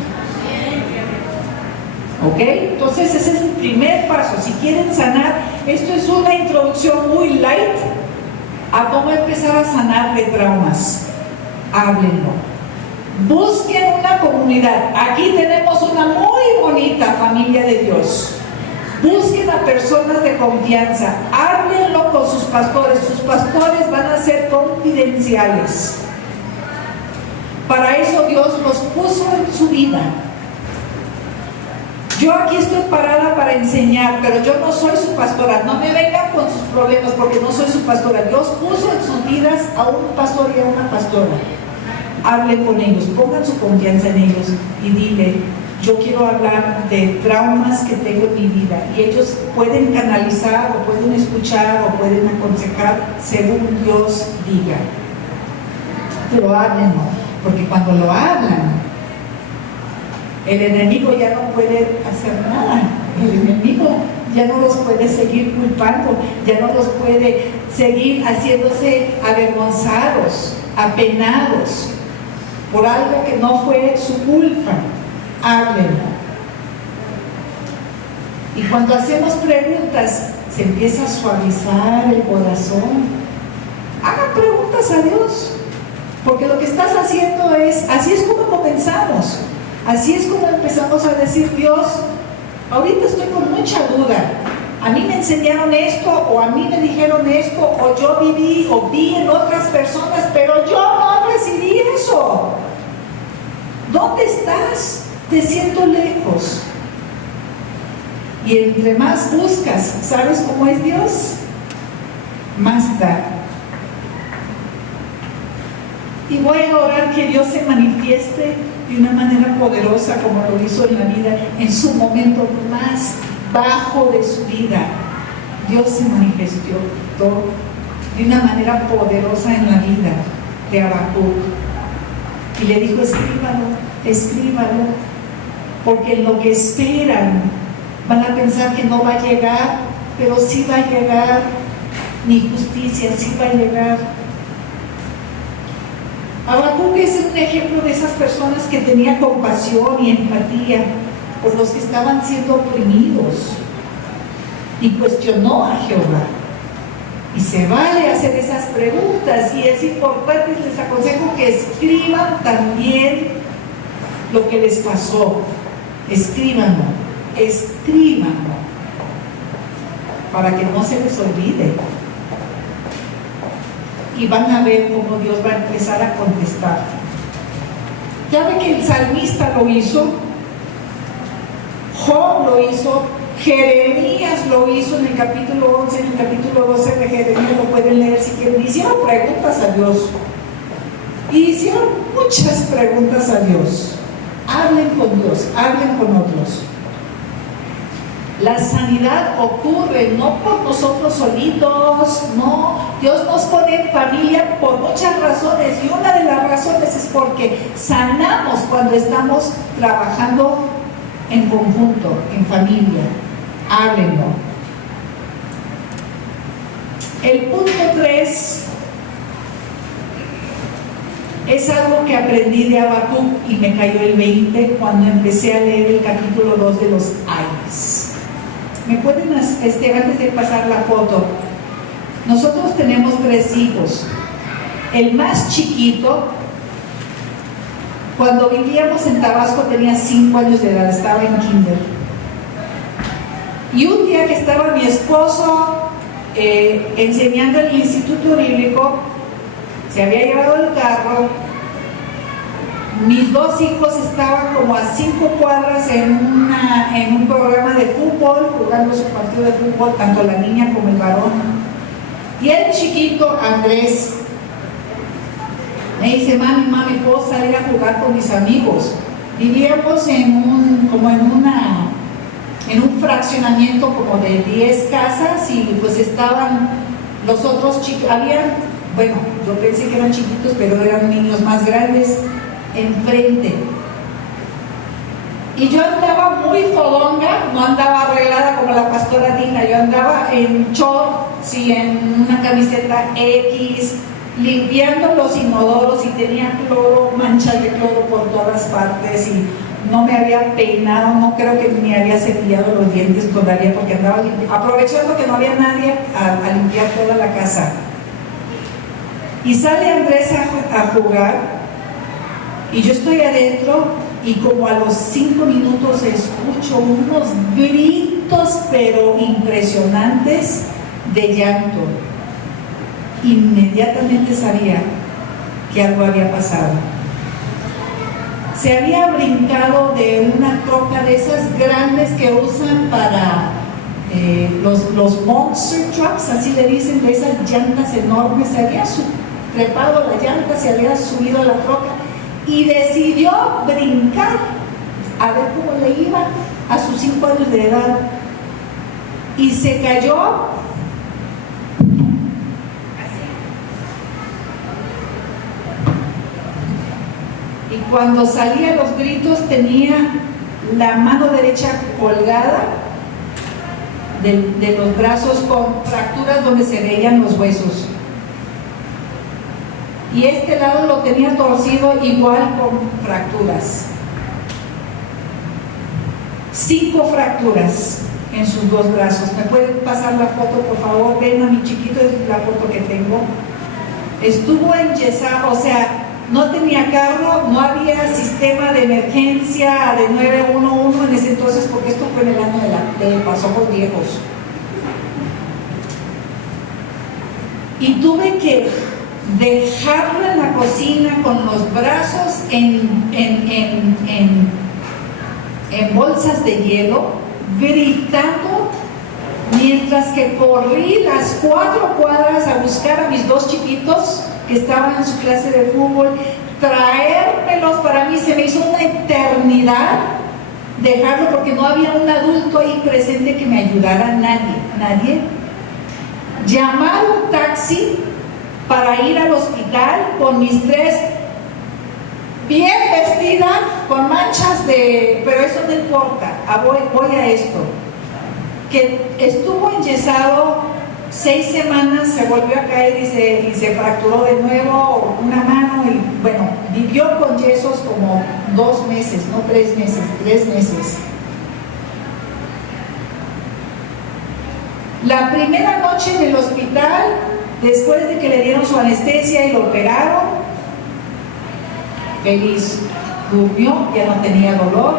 ¿Ok? Entonces ese es el primer paso. Si quieren sanar, esto es una introducción muy light a cómo empezar a sanar de traumas. Háblenlo. Busquen una comunidad. Aquí tenemos una muy bonita familia de Dios. Busquen a personas de confianza. Háblenlo con sus pastores. Sus pastores van a ser confidenciales. Para eso Dios los puso en su vida. Yo aquí estoy parada para enseñar, pero yo no soy su pastora. No me vengan con sus problemas porque no soy su pastora. Dios puso en sus vidas a un pastor y a una pastora. Hablen con ellos, pongan su confianza en ellos y dile, yo quiero hablar de traumas que tengo en mi vida. Y ellos pueden canalizar o pueden escuchar o pueden aconsejar según Dios diga. Pero háblenlo, porque cuando lo hablan, el enemigo ya no puede hacer nada. El enemigo ya no los puede seguir culpando, ya no los puede seguir haciéndose avergonzados, apenados por algo que no fue su culpa. Háblenlo. Y cuando hacemos preguntas, se empieza a suavizar el corazón. Hagan preguntas a Dios, porque lo que estás haciendo es, así es como comenzamos, así es como empezamos a decir, Dios, ahorita estoy con mucha duda. A mí me enseñaron esto, o a mí me dijeron esto, o yo viví o vi en otras personas, pero yo no recibí eso. ¿Dónde estás? Te siento lejos. Y entre más buscas, ¿sabes cómo es Dios? Más da. Y voy a orar que Dios se manifieste de una manera poderosa como lo hizo en la vida, en su momento más bajo de su vida. Dios se manifestó de una manera poderosa en la vida de Habacuc. Y le dijo, escríbalo, porque en lo que esperan van a pensar que no va a llegar, pero sí va a llegar. Mi justicia sí va a llegar. Habacuc es un ejemplo de esas personas que tenía compasión y empatía por los que estaban siendo oprimidos y cuestionó a Jehová. Y se vale hacer esas preguntas, y es importante, les aconsejo que escriban también lo que les pasó. Escríbanlo, para que no se les olvide. Y van a ver cómo Dios va a empezar a contestar. Ya ve que el salmista lo hizo, Job lo hizo, Jeremías lo hizo en el capítulo 11, en el capítulo 12 de Jeremías, lo pueden leer si quieren. Hicieron preguntas a Dios. Y hicieron muchas preguntas a Dios. Hablen con Dios, hablen con otros. La sanidad ocurre no por nosotros solitos, no. Dios nos pone en familia por muchas razones, y una de las razones es porque sanamos cuando estamos trabajando en conjunto, en familia. Háblenlo. El punto 3 Es algo que aprendí de Habacuc y me cayó el 20 cuando empecé a leer el capítulo 2 de los ayes. ¿Me pueden, antes de pasar la foto? Nosotros tenemos 3 hijos. El más chiquito, cuando vivíamos en Tabasco, tenía 5 años de edad, estaba en kinder. Y un día que estaba mi esposo enseñando en el Instituto Bíblico, se había llevado el carro, mis 2 hijos estaban como a 5 cuadras en un programa de fútbol, jugando su partido de fútbol, tanto la niña como el varón. Y el chiquito, Andrés, me dice: mami, ¿puedo salir a jugar con mis amigos? Vivíamos en un fraccionamiento como de 10 casas y pues estaban los otros chicos, bueno, yo pensé que eran chiquitos, pero eran niños más grandes enfrente. Y yo andaba muy fodonga, no andaba arreglada como la pastora Dina, yo andaba en shorts y en una camiseta X, limpiando los inodoros y tenía cloro, manchas de cloro por todas partes y no me había peinado, no creo que ni había cepillado los dientes todavía porque andaba aprovechando que no había nadie a limpiar toda la casa. Y sale Andrés a jugar y yo estoy adentro y como a los 5 minutos escucho unos gritos pero impresionantes de llanto. Inmediatamente sabía que algo había pasado. Se había brincado de una troca de esas grandes que usan para los monster trucks, así le dicen, de esas llantas enormes. Se había trepado la llanta, se había subido a la troca y decidió brincar a ver cómo le iba a sus 5 años de edad. Y se cayó y cuando salía los gritos tenía la mano derecha colgada de los brazos con fracturas donde se veían los huesos y este lado lo tenía torcido igual con fracturas. 5 fracturas en sus 2 brazos. ¿Me pueden pasar la foto, por favor? Ven a mi chiquito, es la foto que tengo. Estuvo enyesado, o sea, no tenía carro, no había sistema de emergencia de 911 en ese entonces, porque esto fue en el año de los ojos viejos. Y tuve que dejarlo en la cocina con los brazos en bolsas de hielo, gritando, mientras que corrí las 4 cuadras a buscar a mis 2 chiquitos que estaban en su clase de fútbol, traérmelos. Para mí se me hizo una eternidad dejarlo porque no había un adulto ahí presente que me ayudara, nadie. Llamar un taxi para ir al hospital con mis 3, bien vestida, con manchas pero eso no importa. Voy a esto, que estuvo enyesado 6 semanas, se volvió a caer y se fracturó de nuevo una mano y bueno, vivió con yesos como 2 meses, no 3 meses, 3 meses. La primera noche en el hospital, después de que le dieron su anestesia y lo operaron, feliz, durmió, ya no tenía dolor,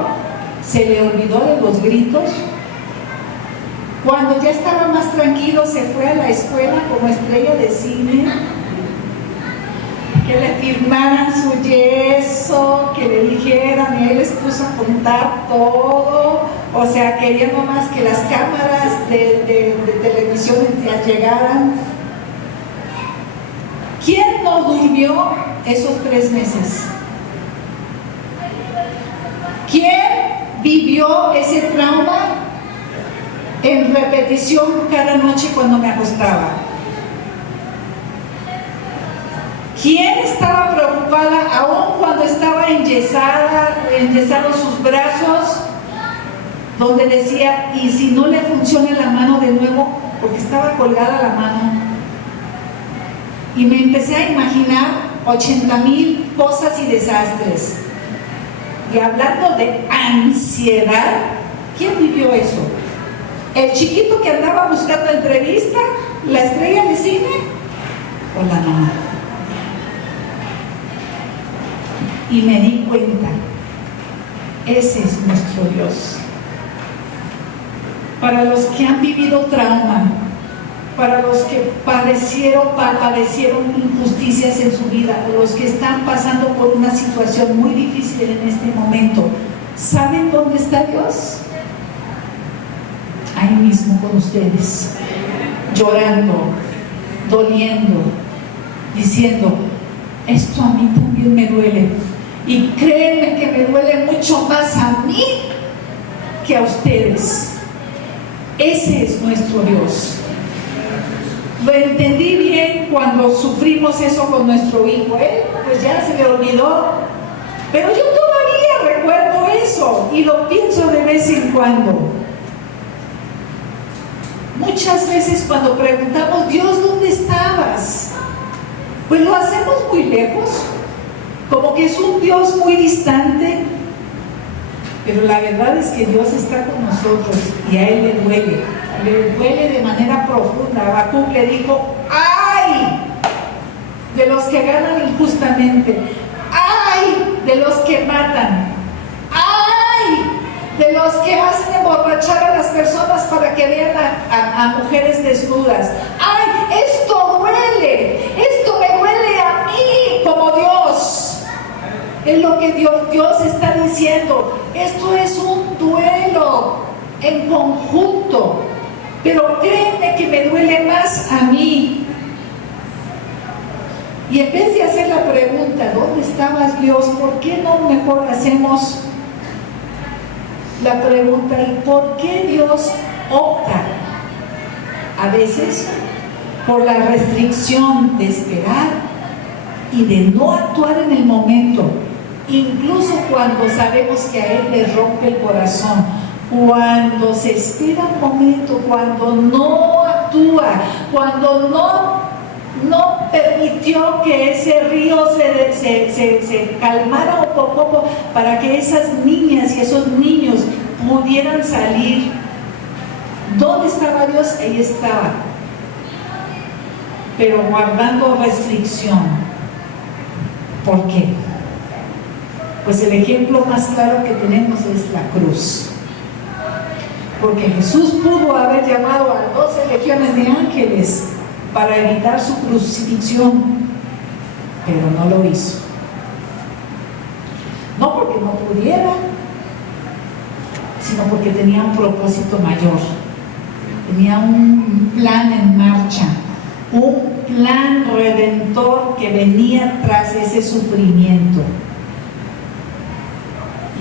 se le olvidó de los gritos. Cuando ya estaba más tranquilo, se fue a la escuela como estrella de cine, que le firmaran su yeso, que le dijeran, y él les puso a contar todo, o sea, quería nomás que las cámaras de televisión llegaran. ¿Quién no durmió esos 3 meses? ¿Quién vivió ese trauma en repetición cada noche cuando me acostaba? ¿Quién estaba preocupada aún cuando estaba enyesados sus brazos, donde decía, y si no le funciona la mano de nuevo, porque estaba colgada la mano? Y me empecé a imaginar 80,000 cosas y desastres. Y hablando de ansiedad, ¿quién vivió eso? ¿El chiquito que andaba buscando entrevista? ¿La estrella de cine? ¿O la mamá? Y me di cuenta, ese es nuestro Dios. Para los que han vivido trauma, para los que padecieron injusticias en su vida, o los que están pasando por una situación muy difícil en este momento, ¿saben dónde está Dios? Ahí mismo con ustedes, llorando, doliendo, diciendo, esto a mí también me duele, y créanme que me duele mucho más a mí que a ustedes. Ese es nuestro Dios. Lo entendí bien cuando sufrimos eso con nuestro hijo. Pues ya se le olvidó, pero yo todavía recuerdo eso y lo pienso de vez en cuando. Muchas veces cuando preguntamos, Dios, ¿dónde estabas? Pues lo hacemos muy lejos, como que es un Dios muy distante, pero la verdad es que Dios está con nosotros y a Él le duele de manera profunda. Habacuc le dijo, ¡ay! De los que ganan injustamente, ¡ay! De los que matan, ¡ay! De los que hacen emborrachar a las personas para que vean a mujeres desnudas. ¡Ay! Esto duele, esto me duele a mí como Dios. Es lo que Dios está diciendo. Esto es un duelo en conjunto, pero créeme que me duele más a mí. Y en vez de hacer la pregunta, ¿dónde estabas, Dios? ¿Por qué no mejor hacemos la pregunta, ¿y por qué Dios opta a veces por la restricción de esperar y de no actuar en el momento? Incluso cuando sabemos que a Él le rompe el corazón, cuando se espera un momento, cuando no actúa, cuando no permitió que ese río se calmara un poco para que esas niñas y esos niños pudieran salir. ¿Dónde estaba Dios? Ahí estaba, pero guardando restricción. ¿Por qué? Pues el ejemplo más claro que tenemos es la cruz. Porque Jesús pudo haber llamado a 12 legiones de ángeles para evitar su crucifixión, pero no lo hizo. No porque no pudiera, sino porque tenía un propósito mayor. Tenía un plan en marcha, un plan redentor que venía tras ese sufrimiento.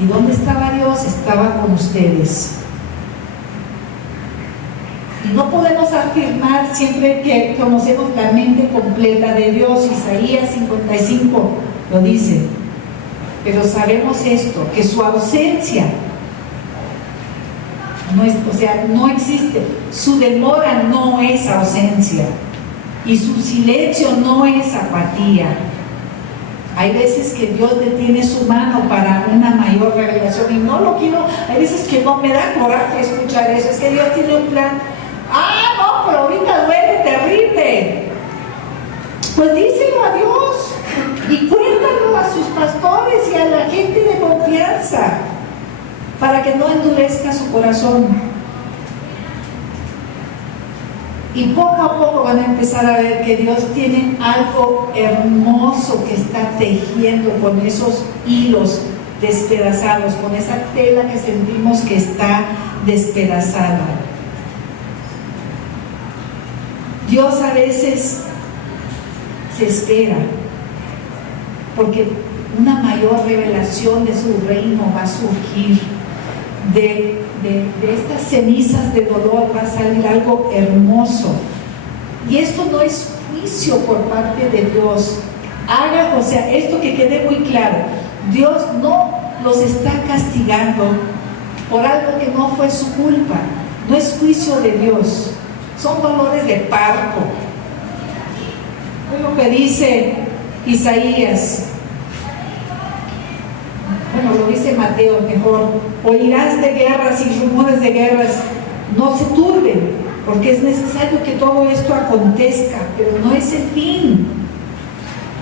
¿Y dónde estaba Dios? Estaba con ustedes. Y no podemos afirmar siempre que conocemos la mente completa de Dios. Isaías 55 lo dice. Pero sabemos esto, que su ausencia no existe. Su demora no es ausencia. Y su silencio no es apatía. Hay veces que Dios detiene su mano para una mayor revelación y no lo quiero. Hay veces que no me da coraje escuchar eso. Es que Dios tiene un plan. No, pero ahorita duele terrible. Pues díselo a Dios y cuéntalo a sus pastores y a la gente de confianza para que no endurezca su corazón. Y poco a poco van a empezar a ver que Dios tiene algo hermoso que está tejiendo con esos hilos despedazados, con esa tela que sentimos que está despedazada. Dios a veces se espera, porque una mayor revelación de su reino va a surgir. De estas cenizas de dolor va a salir algo hermoso. Y esto no es juicio por parte de Dios. Esto que quede muy claro, Dios no los está castigando por algo que no fue su culpa. No es juicio de Dios, son dolores de parto. Es lo que dice Isaías. dice Mateo mejor, oirás de guerras y rumores de guerras, no se turben, porque es necesario que todo esto acontezca, pero no es el fin,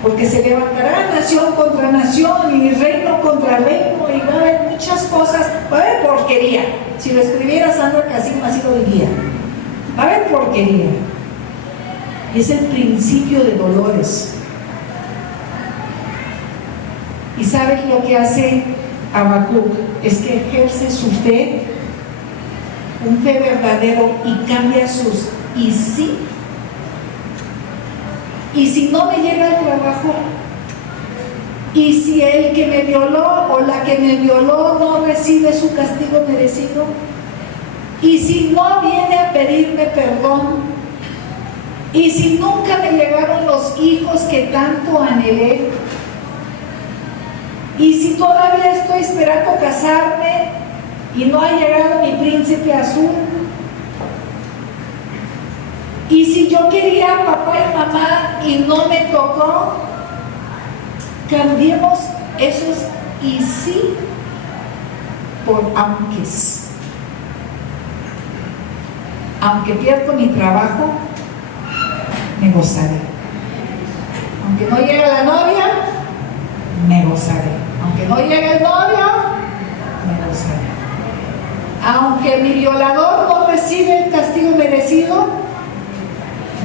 porque se levantará nación contra nación y reino contra reino, y va a haber muchas cosas, va a haber porquería. Si lo escribiera Sandra Casino así lo diría, va a haber porquería, y es el principio de dolores. ¿Y sabes lo que hace Habacuc? Es que ejerce su fe, un fe verdadero, y cambia sus y sí. Y si no me llega el trabajo, y si el que me violó o la que me violó no recibe su castigo merecido, y si no viene a pedirme perdón, y si nunca me llegaron los hijos que tanto anhelé, y si todavía estoy esperando casarme y no ha llegado mi príncipe azul, y si yo quería papá y mamá y no me tocó, cambiemos esos y sí por aunques. Aunque pierdo mi trabajo, me gozaré. Aunque no llegue la novia, me gozaré. Aunque no llegue el novio, me gozaré. Aunque mi violador no recibe el castigo merecido,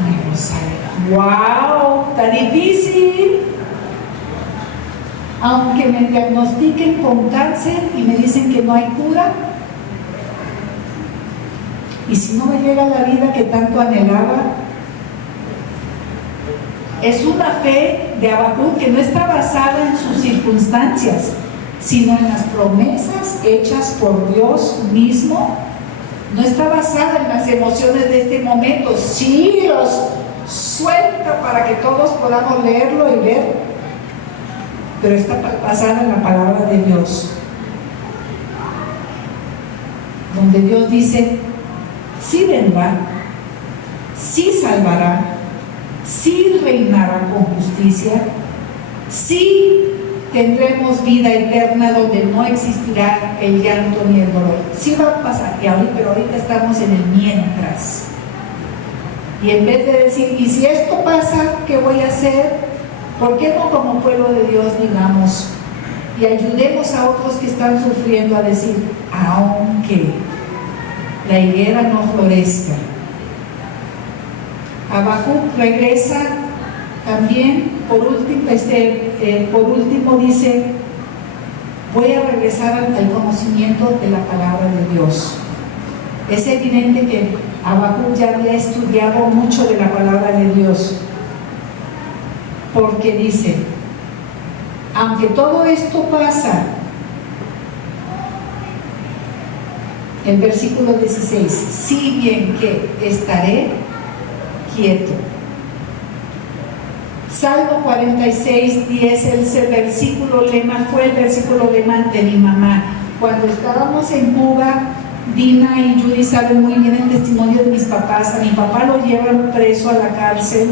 me gozaré. ¡Wow! ¡Está difícil! Aunque me diagnostiquen con cáncer y me dicen que no hay cura, y si no me llega la vida que tanto anhelaba, es una fe de Habacuc que no está basada en sus circunstancias, sino en las promesas hechas por Dios mismo. No está basada en las emociones de este momento. Sí, los suelta para que todos podamos leerlo y ver, pero está basada en la palabra de Dios, donde Dios dice: sí vendrá, sí salvará, sí reinará con justicia, sí tendremos vida eterna donde no existirá el llanto ni el dolor. Sí va a pasar, pero ahorita estamos en el mientras. Y en vez de decir, ¿y si esto pasa, qué voy a hacer? ¿Por qué no como pueblo de Dios digamos y ayudemos a otros que están sufriendo a decir, aunque la higuera no florezca? Habacuc regresa también, por último dice, voy a regresar al conocimiento de la palabra de Dios. Es evidente que Habacuc ya había estudiado mucho de la palabra de Dios, porque dice, aunque todo esto pasa, el versículo 16, si bien que estaré quieto. Salmo 46, 10, ese versículo lema fue el versículo lema de mi mamá. Cuando estábamos en Cuba, Dina y Judy saben muy bien el testimonio de mis papás. A mi papá lo llevan preso a la cárcel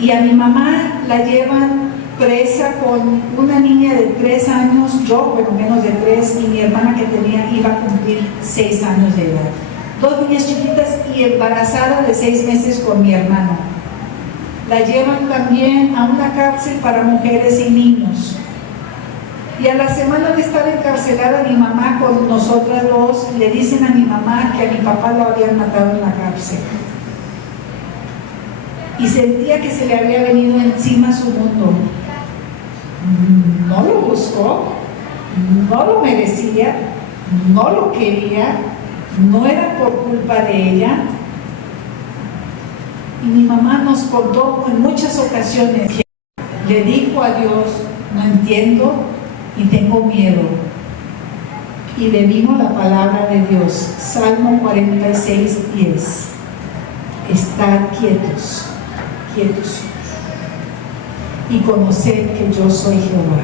y a mi mamá la llevan presa con una niña de 3 años, yo, bueno, menos de 3, y mi hermana que iba a cumplir 6 años de edad. 2 niñas chiquitas y embarazada de 6 meses con mi hermano. La llevan también a una cárcel para mujeres y niños. Y a la semana de estar encarcelada mi mamá con nosotras dos, le dicen a mi mamá que a mi papá lo habían matado en la cárcel. Y sentía que se le había venido encima su mundo. No lo buscó, no lo merecía, no lo quería, no era por culpa de ella. Y mi mamá nos contó en muchas ocasiones que le dijo a Dios, no entiendo y tengo miedo. Y le vino la palabra de Dios, Salmo 46, 10. Estad quietos, quietos, y conoced que yo soy Jehová.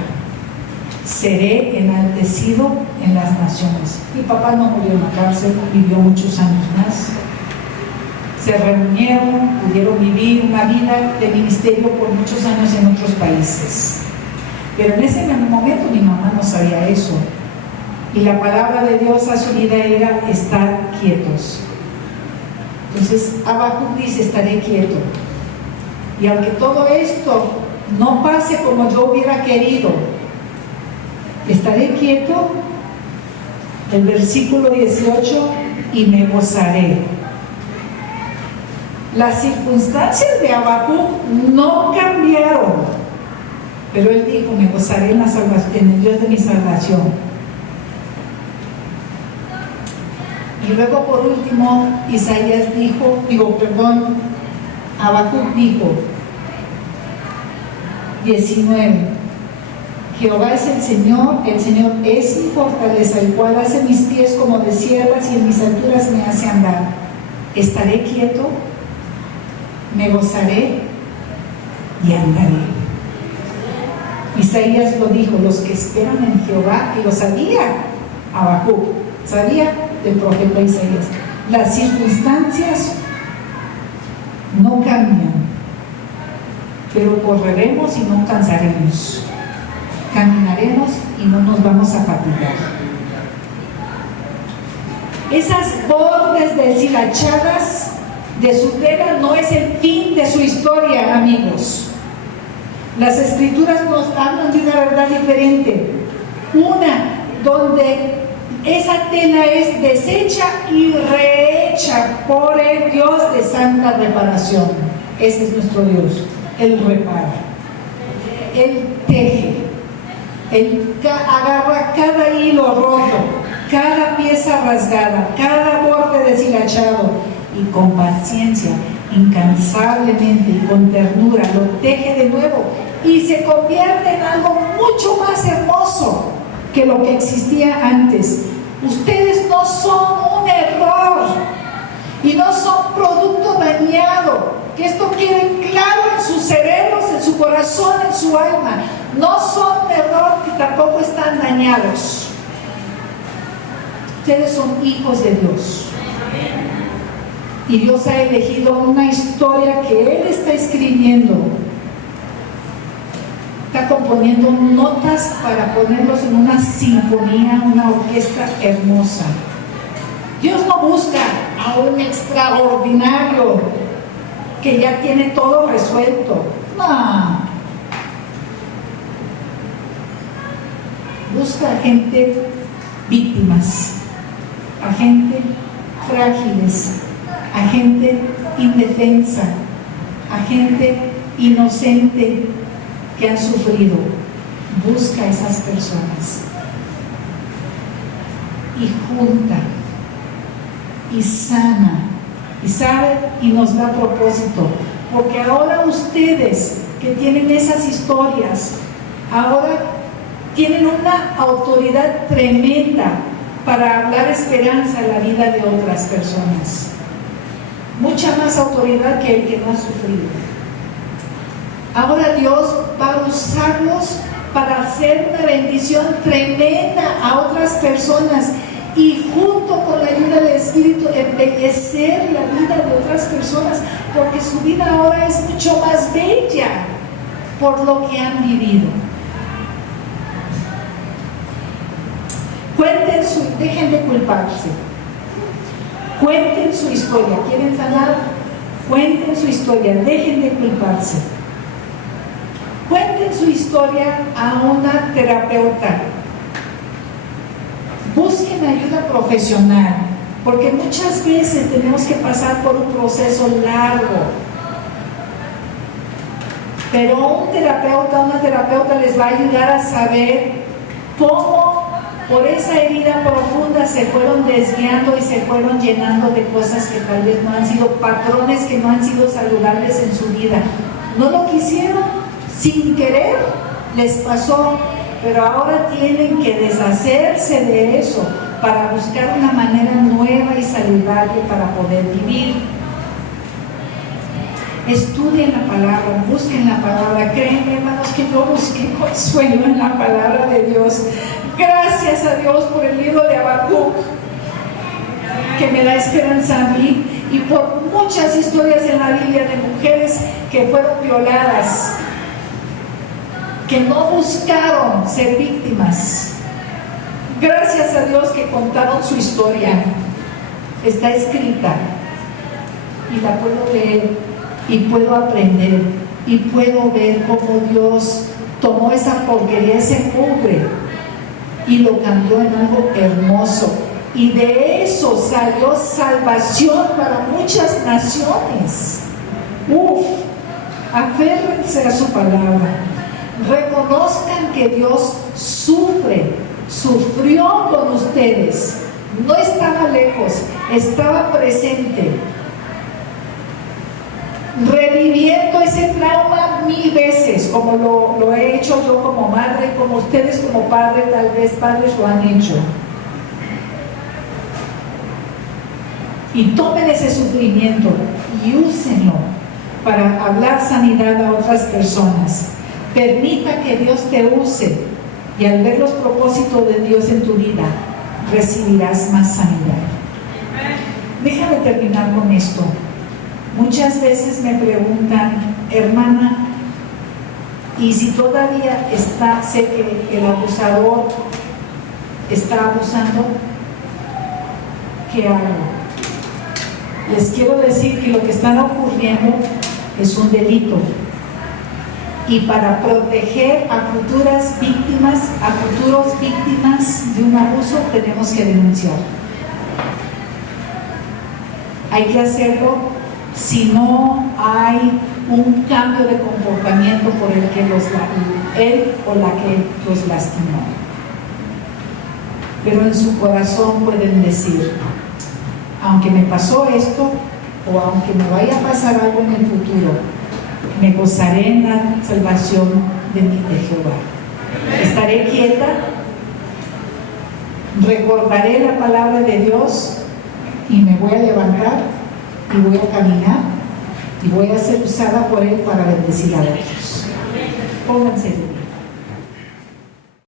Seré enaltecido en las naciones. Mi papá no murió en la cárcel, vivió muchos años más. Se reunieron, pudieron vivir una vida de ministerio por muchos años en otros países. Pero en ese momento mi mamá no sabía eso. Y la palabra de Dios a su vida era estar quietos. Entonces Habacuc dice, estaré quieto. Y aunque todo esto no pase como yo hubiera querido, estaré quieto. El versículo 18, y me gozaré. Las circunstancias de Habacuc no cambiaron, pero él dijo, me gozaré en el Dios de mi salvación. Y luego por último, Habacuc dijo, 19, Jehová es el Señor es mi fortaleza, el cual hace mis pies como de siervas y en mis alturas me hace andar. Estaré quieto, me gozaré y andaré. Isaías lo dijo, los que esperan en Jehová, y lo sabía Habacuc, sabía del profeta Isaías. Las circunstancias no cambian, pero correremos y no cansaremos. Caminaremos y no nos vamos a fatigar. Esas bordes deshilachadas de su tela no es el fin de su historia, amigos. Las escrituras nos hablan de una verdad diferente. Una donde esa tela es deshecha y rehecha por el Dios de santa reparación. Ese es nuestro Dios. Él repara, Él teje, Él agarra cada hilo roto, cada pieza rasgada, cada borde deshilachado, y con paciencia, incansablemente y con ternura lo teje de nuevo y se convierte en algo mucho más hermoso que lo que existía antes. Ustedes no son un error y no son producto dañado. Que esto quede claro en sus cerebros, en su corazón, en su alma. No son un error y tampoco están dañados. Ustedes son hijos de Dios. Y Dios ha elegido una historia que Él está escribiendo. Está componiendo notas para ponerlos en una sinfonía, una orquesta hermosa. Dios no busca a un extraordinario que ya tiene todo resuelto. No. Busca a gente víctimas, a gente frágiles, a gente indefensa, a gente inocente que han sufrido. Busca a esas personas y junta y sana y sabe y nos da propósito, porque ahora ustedes que tienen esas historias, ahora tienen una autoridad tremenda para hablar esperanza en la vida de otras personas, mucha más autoridad que el que no ha sufrido. Ahora Dios va a usarlos para hacer una bendición tremenda a otras personas y junto con la ayuda del Espíritu embellecer la vida de otras personas, porque su vida ahora es mucho más bella por lo que han vivido. Dejen de culparse, cuenten su historia. ¿Quieren sanar? Cuenten su historia, dejen de culparse. Cuenten su historia a una terapeuta. Busquen ayuda profesional, porque muchas veces tenemos que pasar por un proceso largo. Pero un terapeuta, una terapeuta les va a ayudar a saber cómo por esa herida profunda se fueron desviando y se fueron llenando de cosas que tal vez no han sido, patrones que no han sido saludables en su vida. No lo quisieron, sin querer les pasó, pero ahora tienen que deshacerse de eso para buscar una manera nueva y saludable para poder vivir. Estudien la palabra, busquen la palabra. Créanme, hermanos, que yo busqué consuelo en la palabra de Dios. Gracias a Dios por el libro de Habacuc, que me da esperanza a mí, y por muchas historias en la Biblia de mujeres que fueron violadas que no buscaron ser víctimas. Gracias a Dios que contaron su historia. Está escrita y la puedo leer y puedo aprender y puedo ver cómo Dios tomó esa porquería, ese mugre, y lo cambió en algo hermoso. Y de eso salió salvación para muchas naciones. Aférrense a su palabra. Reconozcan que Dios sufrió con ustedes. No estaba lejos, estaba presente, reviviendo ese trauma 1000 veces, como lo he hecho yo como madre, como ustedes como padre, tal vez padres lo han hecho. Y tomen ese sufrimiento y úsenlo para hablar sanidad a otras personas. Permita que Dios te use, y al ver los propósitos de Dios en tu vida, recibirás más sanidad. Déjame terminar con esto. Muchas veces me preguntan, hermana, y si todavía sé que el abusador está abusando, ¿qué hago? Les quiero decir que lo que está ocurriendo es un delito, y para proteger a futuras víctimas, a futuros víctimas de un abuso, tenemos que denunciar. Hay que hacerlo si no hay un cambio de comportamiento por el que él o la que los lastimó. Pero en su corazón pueden decir, aunque me pasó esto, o aunque me vaya a pasar algo en el futuro, me gozaré en la salvación de Jehová. Estaré quieta, recordaré la palabra de Dios y me voy a levantar y voy a caminar y voy a ser usada por Él para bendecir a otros. Pónganse de pie.